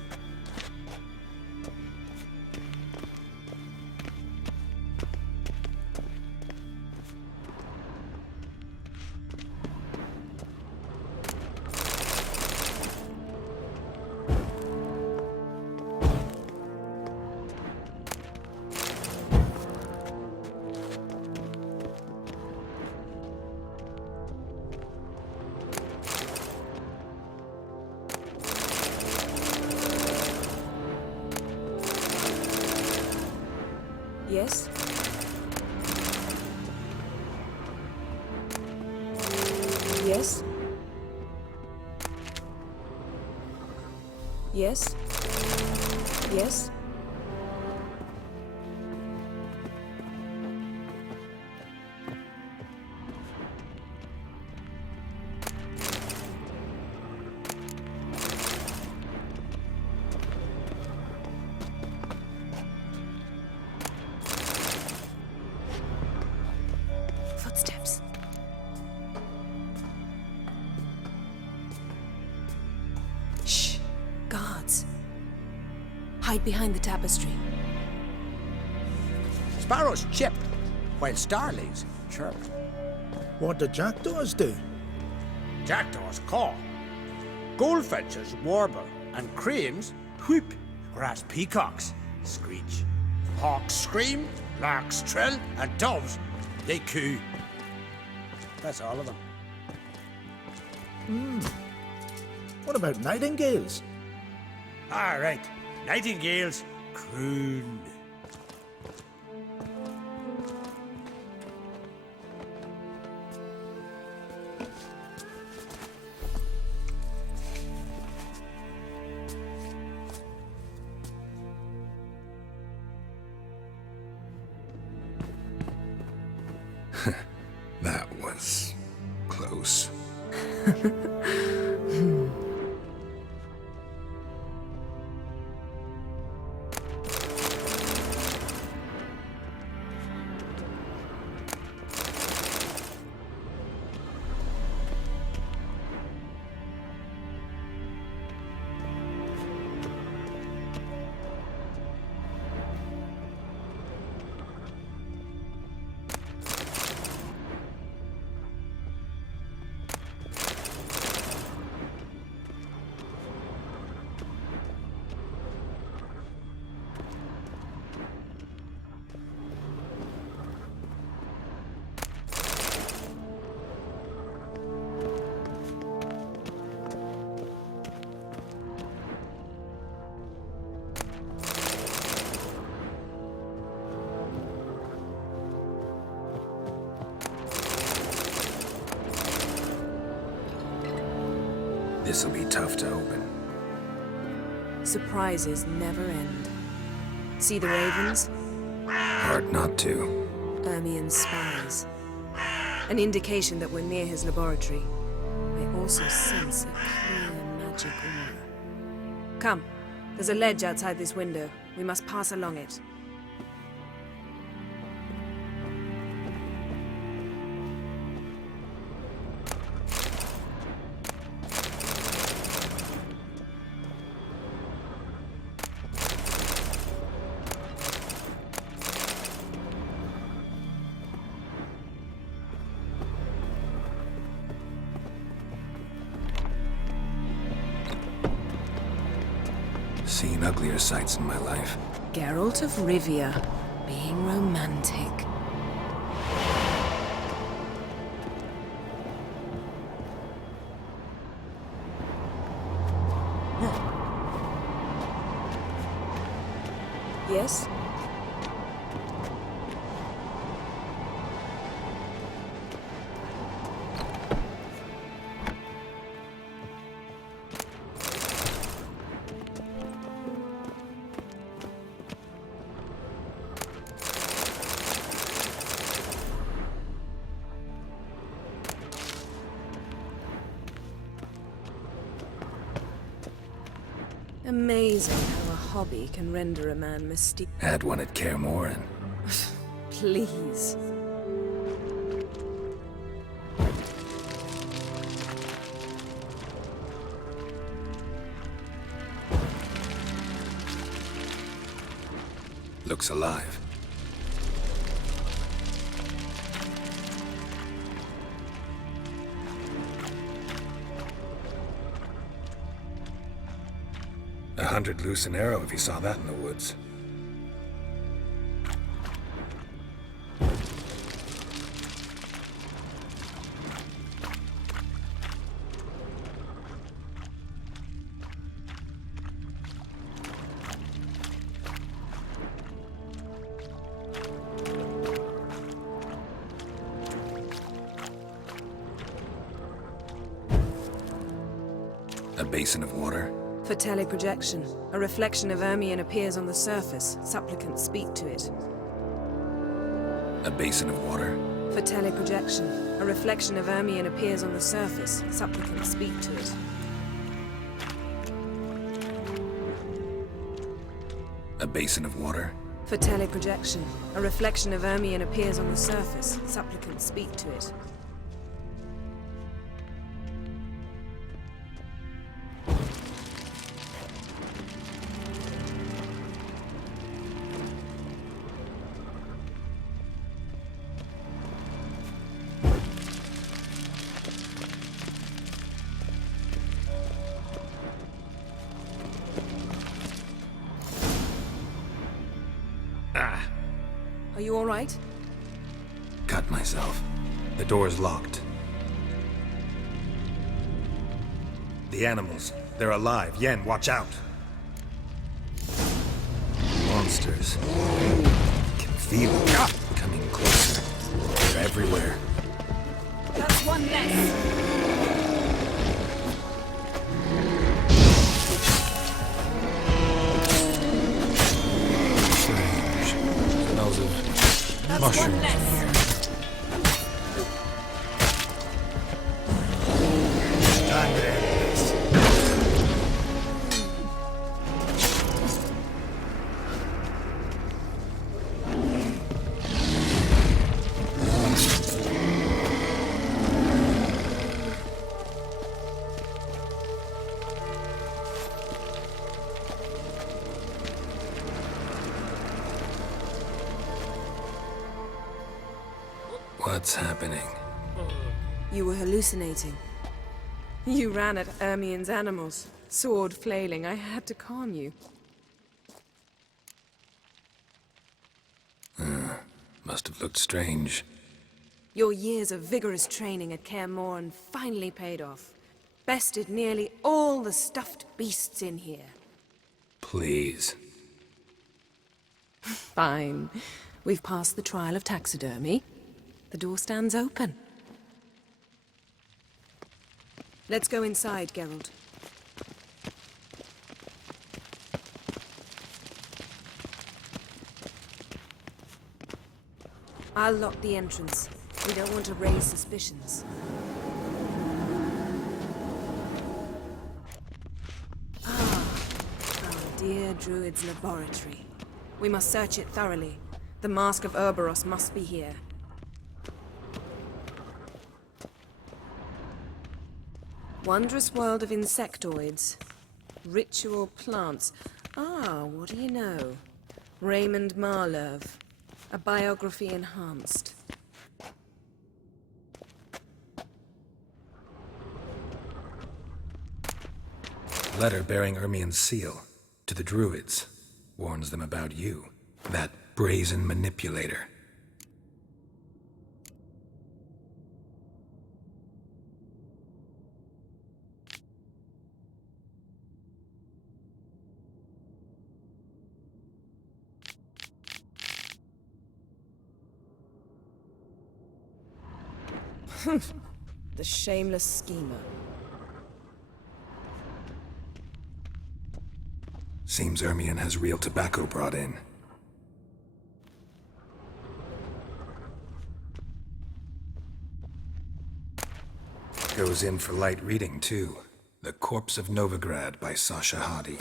Yes? Yes? Yes? Yes? Footsteps. Shh. Guards. Hide behind the tapestry. Sparrows chip, while starlings chirp. What do jackdaws do? Jackdaws caw. Goldfinches warble, and cranes whoop, whereas peacocks screech. Hawks scream, larks trill, and doves They coo. That's all of them. What about nightingales? All right. Nightingales croon. That was close. This'll be tough to open. Surprises never end. See the ravens? Hard not to. Ermien's spies. An indication that we're near his laboratory. I also sense a clear magic aura. Come, there's a ledge outside this window. We must pass along it. Seen uglier sights in my life. Geralt of Rivia, being romantic. Yes? Amazing how a hobby can render a man mysterious. Had one at Kaer Morhen. Please. Looks alive. $100 loose an arrow if you saw that in the woods. A basin of water. For teleprojection, a reflection of Ermion appears on the surface. Supplicants speak to it. A basin of water. For teleprojection, a reflection of Ermion appears on the surface. Supplicants speak to it. A basin of water. For teleprojection, a reflection of Ermion appears on the surface. Supplicants speak to it. Are you all right? cut myself. The door's locked. The animals, they're alive. Yen, watch out! Monsters. I can feel them coming closer. They're everywhere. That's one less. Smells of mushrooms in here. Time to end this. What's happening? You were hallucinating. You ran at Ermien's animals, sword flailing. I had to calm you. Must have looked strange. Your years of vigorous training at Kaer finally paid off. Bested nearly all the stuffed beasts in here. Please. Fine. We've passed the trial of taxidermy. The door stands open. Let's go inside, Geralt. I'll lock the entrance. We don't want to raise suspicions. Our dear Druid's laboratory. We must search it thoroughly. The Mask of Ouroboros must be here. Wondrous world of insectoids. Ritual plants. What do you know? Raymond Marlove. A biography enhanced. Letter bearing Ermien's seal. To the Druids. Warns them about you. That brazen manipulator. The shameless schemer. Seems Ermien has real tobacco brought in. Goes in for light reading, too. The Corpse of Novigrad by Sasha Hadi.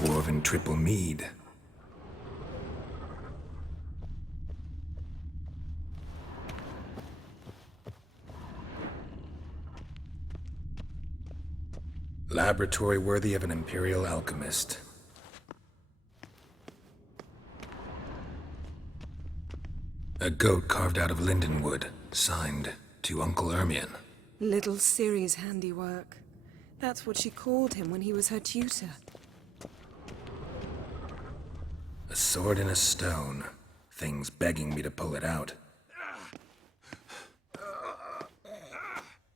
Dwarven triple mead. Laboratory worthy of an imperial alchemist. A goat carved out of lindenwood, signed to Uncle Ermien. Little Cerys' handiwork. That's what she called him when he was her tutor. A sword in a stone. Thing's begging me to pull it out.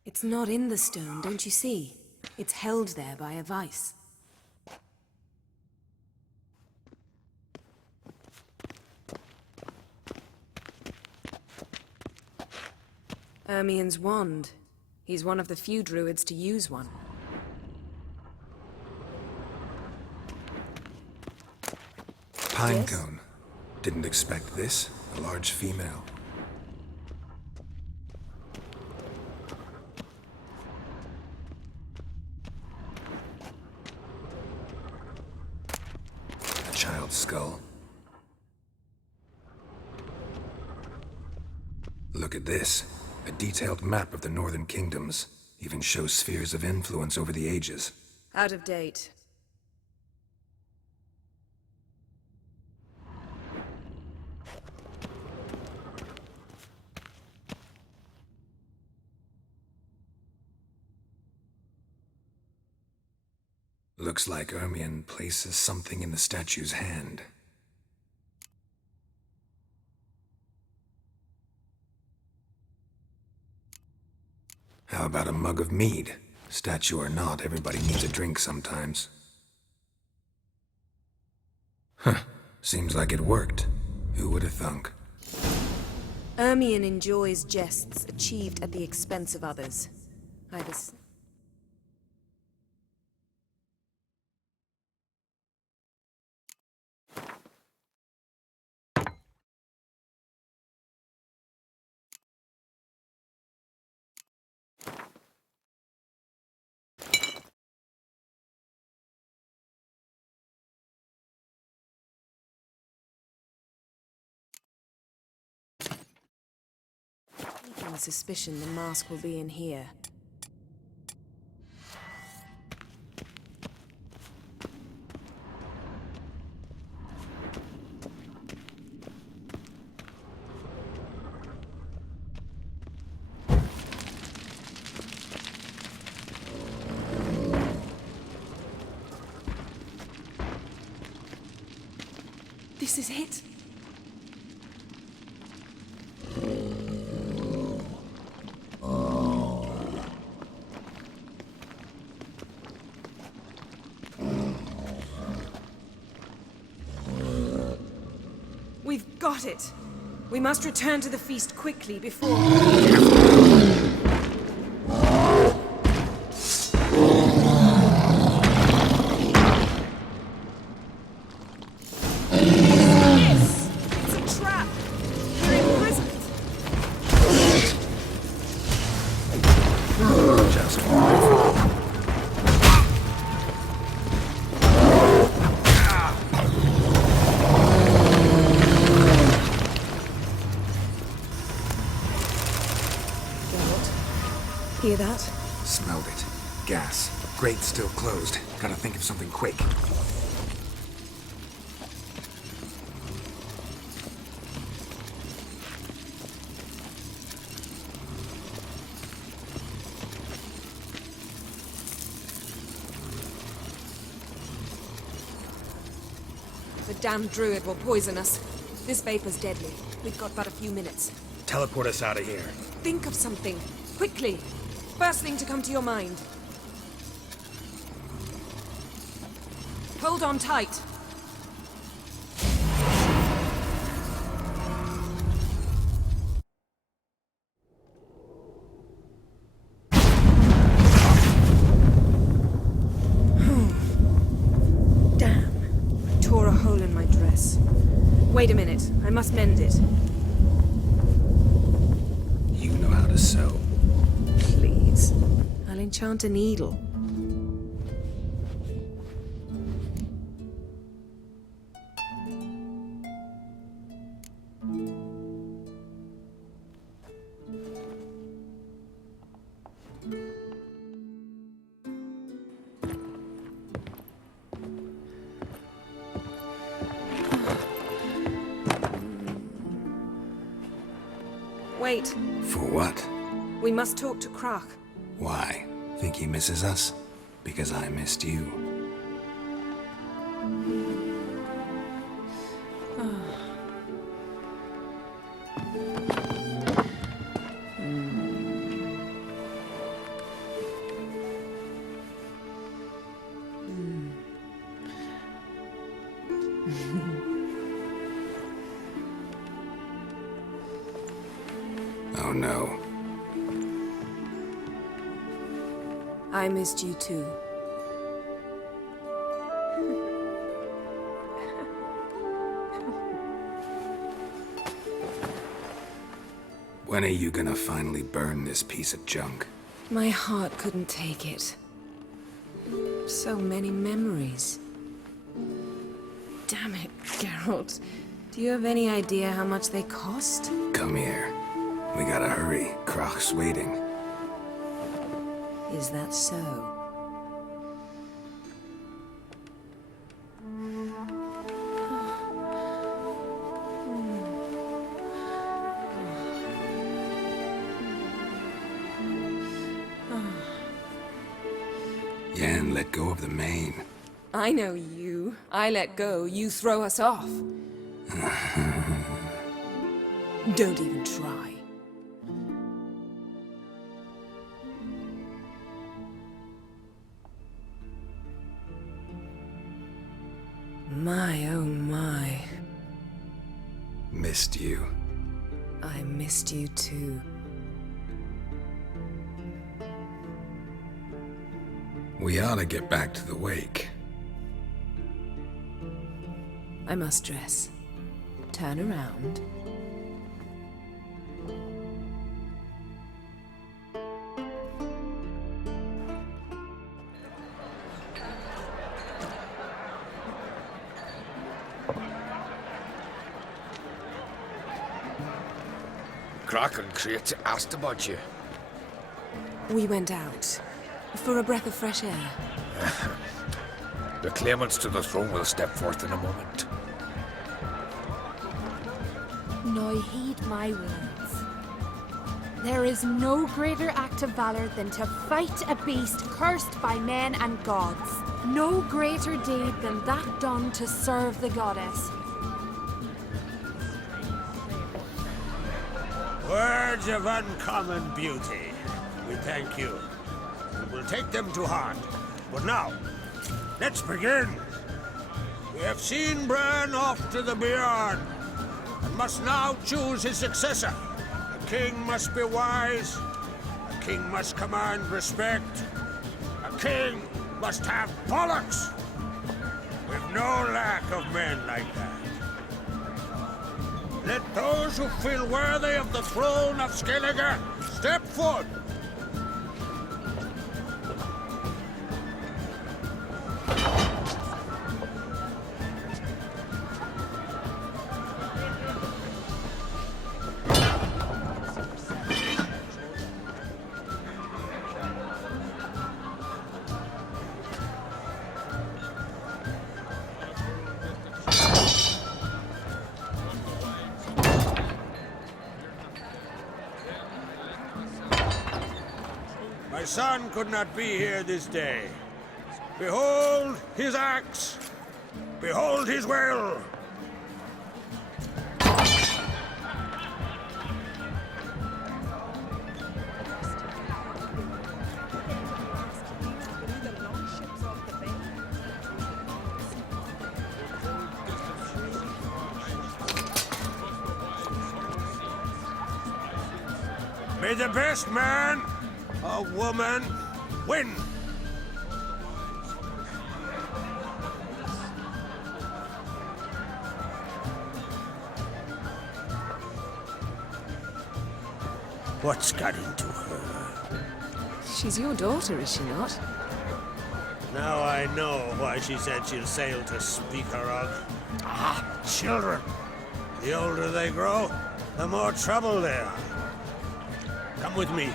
It's not in the stone, don't you see? It's held there by a vice. Ermien's wand. He's one of the few druids to use one. Pinecone. Didn't expect this. A large female. A child's skull. Look at this. A detailed map of the northern kingdoms. Even shows spheres of influence over the ages. Out of date. Looks like Ermion places something in the statue's hand. How about a mug of mead? Statue or not, everybody needs a drink sometimes. Huh. Seems like it worked. Who would have thunk? Ermion enjoys jests achieved at the expense of others. Keeping suspicion the mask will be in here. This is it. We've got it. We must return to the feast quickly before... Hear that? Smelled it. Gas. Grate's still closed. Gotta think of something quick. The damned druid will poison us. This vapor's deadly. We've got but a few minutes. Teleport us out of here. Think of something. Quickly. First thing to come to your mind. Hold on tight. Damn. I tore a hole in my dress. Wait a minute. I must mend it. You know how to sew. Please. I'll enchant a needle. Wait. For what? We must talk to Crach. Why? Think he misses us? Because I missed you. Oh no. I missed you too. When are you gonna finally burn this piece of junk? My heart couldn't take it. So many memories. Damn it, Geralt. Do you have any idea how much they cost? Come here. We gotta hurry. Crach's waiting. Is that so? Yen, let go of the mane. I know you. I let go, you throw us off. Don't even try. My, oh my. Missed you. I missed you too. We ought to get back to the wake. I must dress. Turn around. Crach and Craite asked about you. We went out. For a breath of fresh air. The claimants to the throne will step forth in a moment. Now heed my words. There is no greater act of valor than to fight a beast cursed by men and gods. No greater deed than that done to serve the goddess. Words of uncommon beauty. We thank you. We will take them to heart. But now, let's begin. We have seen Bran off to the beyond, and must now choose his successor. A king must be wise. A king must command respect. A king must have bollocks. We've no lack of men like that. Let those who feel worthy of the throne of Skellige step forward. My son could not be here this day. Behold his axe. Behold his will. May the best man or woman win. What's got into her? She's your daughter, is she not? Now I know why she said she'll sail to speak her of. Ah, children. The older they grow, the more trouble they are. Come with me.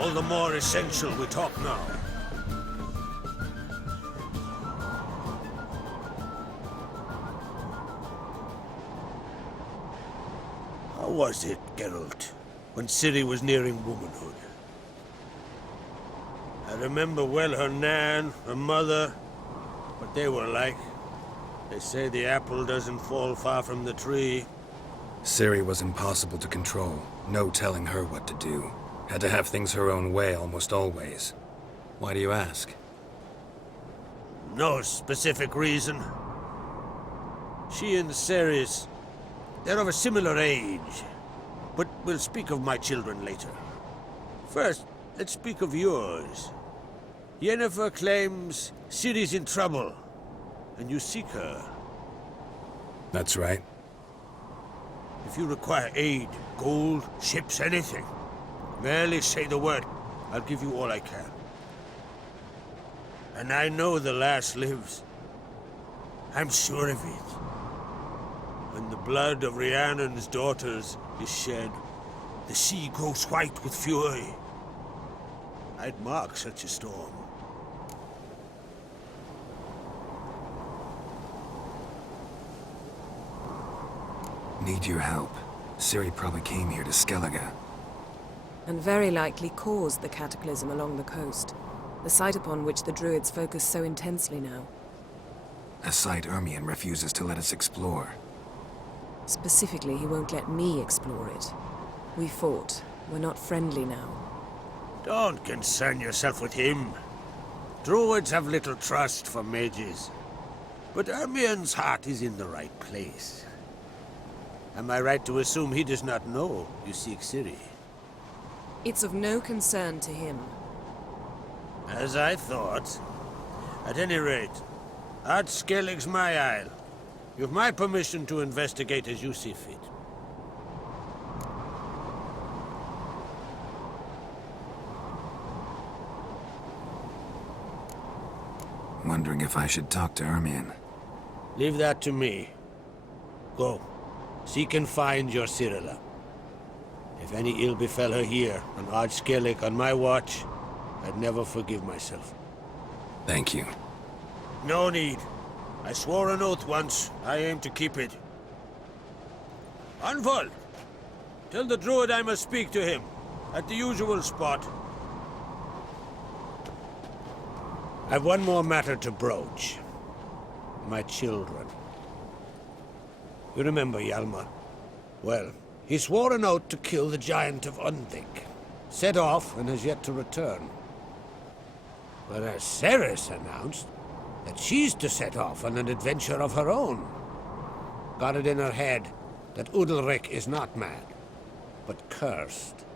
All the more essential we talk now. How was it, Geralt, when Ciri was nearing womanhood? I remember well her nan, her mother, what they were like. They say the apple doesn't fall far from the tree. Ciri was impossible to control. No telling her what to do. Had to have things her own way almost always. Why do you ask? No specific reason. She and Cerys, they're of a similar age. But we'll speak of my children later. First, let's speak of yours. Yennefer claims Ciri's in trouble, and you seek her. That's right. If you require aid, gold, ships, anything, merely say the word. I'll give you all I can. And I know the lass lives. I'm sure of it. When the blood of Rhiannon's daughters is shed, the sea grows white with fury. I'd mark such a storm. Need your help. Ciri probably came here to Skellige. And very likely caused the cataclysm along the coast, the site upon which the Druids focus so intensely now. A site Ermion refuses to let us explore. Specifically, he won't let me explore it. We fought. We're not friendly now. Don't concern yourself with him. Druids have little trust for mages. But Ermion's heart is in the right place. Am I right to assume he does not know you seek Cerys? It's of no concern to him. As I thought. At any rate, Skellig's my isle. You've my permission to investigate as you see fit. Wondering if I should talk to Ermion. Leave that to me. Go. Seek and find your Cyrilla. If any ill befell her here, on Skellig on my watch, I'd never forgive myself. Thank you. No need. I swore an oath once. I aim to keep it. Anvol! Tell the druid I must speak to him. At the usual spot. I've one more matter to broach. My children. You remember Hjalmar? Well, he swore an oath to kill the giant of Undvik. Set off and has yet to return. Whereas Cerys announced that she's to set off on an adventure of her own. Got it in her head that Udalric is not mad, but cursed.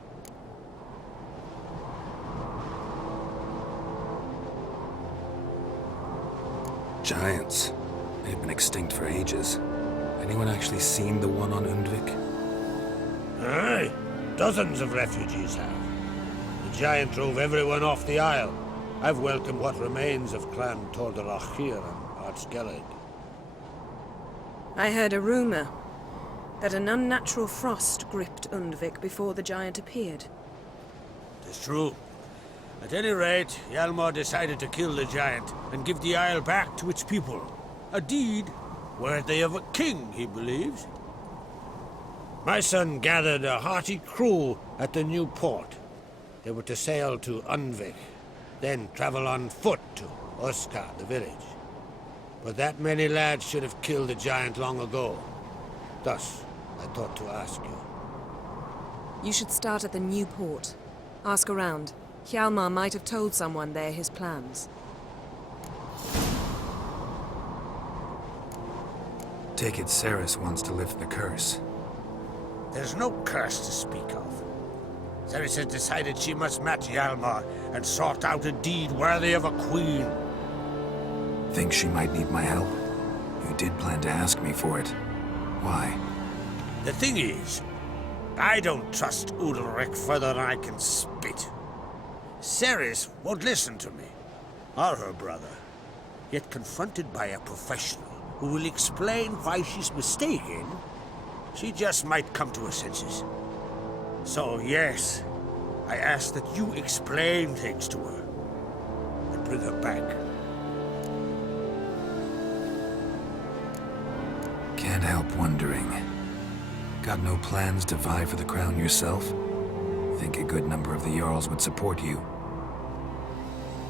Giants. They've been extinct for ages. Anyone actually seen the one on Undvik? Aye. Dozens of refugees have. The giant drove everyone off the isle. I've welcomed what remains of Clan Torderach here and Skellig. I heard a rumor that an unnatural frost gripped Undvik before the giant appeared. It's true. At any rate, Hjalmar decided to kill the giant and give the isle back to its people. A deed worthy of a king, he believes. My son gathered a hearty crew at the new port. They were to sail to Undvik, then travel on foot to Oskar, the village. But that many lads should have killed the giant long ago. Thus, I thought to ask you. You should start at the new port. Ask around. Hjalmar might have told someone there his plans. Take it Cerys wants to lift the curse. There's no curse to speak of. Cerys has decided she must match Hjalmar and sort out a deed worthy of a queen. Think she might need my help? You did plan to ask me for it. Why? The thing is, I don't trust Udalric further than I can spit. Cerys won't listen to me, or her brother. Yet confronted by a professional who will explain why she's mistaken, she just might come to her senses. So yes, I ask that you explain things to her and bring her back. Can't help wondering. Got no plans to vie for the crown yourself? Think a good number of the Jarls would support you.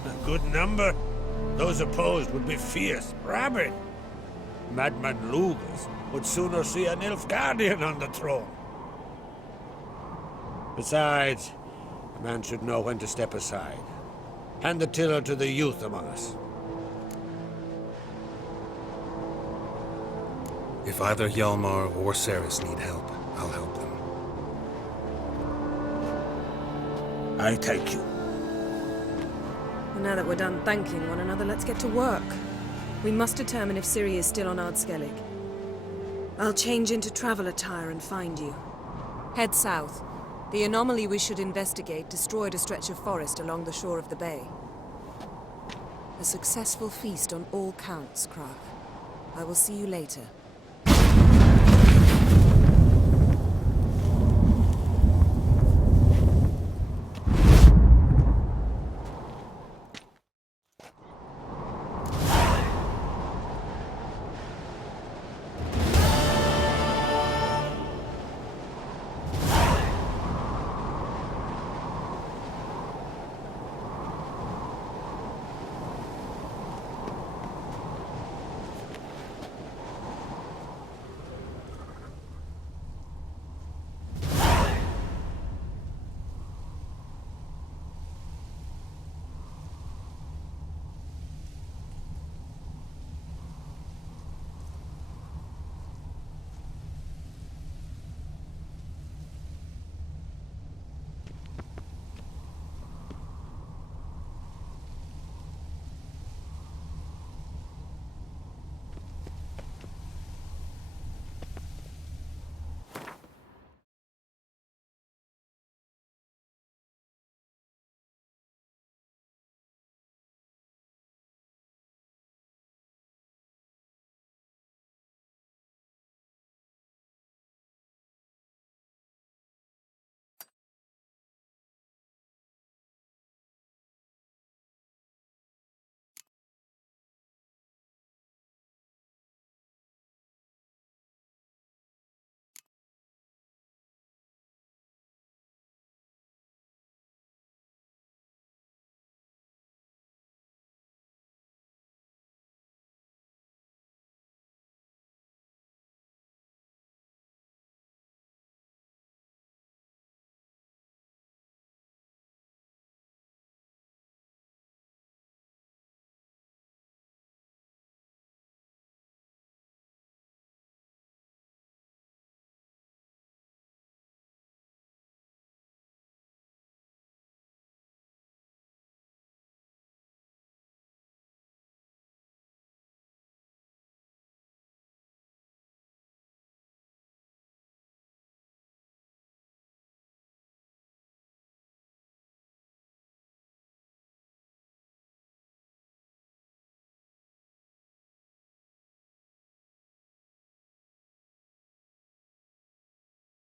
A good number? Those opposed would be fierce, rabid. Madman Lugas would sooner see an Nilfgaardian on the throne. Besides, a man should know when to step aside. Hand the tiller to the youth among us. If either Hjalmar or Cerys need help, I'll help them. I thank you. Well, now that we're done thanking one another, let's get to work. We must determine if Ciri is still on Skellig. I'll change into travel attire and find you. Head south. The anomaly we should investigate destroyed a stretch of forest along the shore of the bay. A successful feast on all counts, Crach. I will see you later.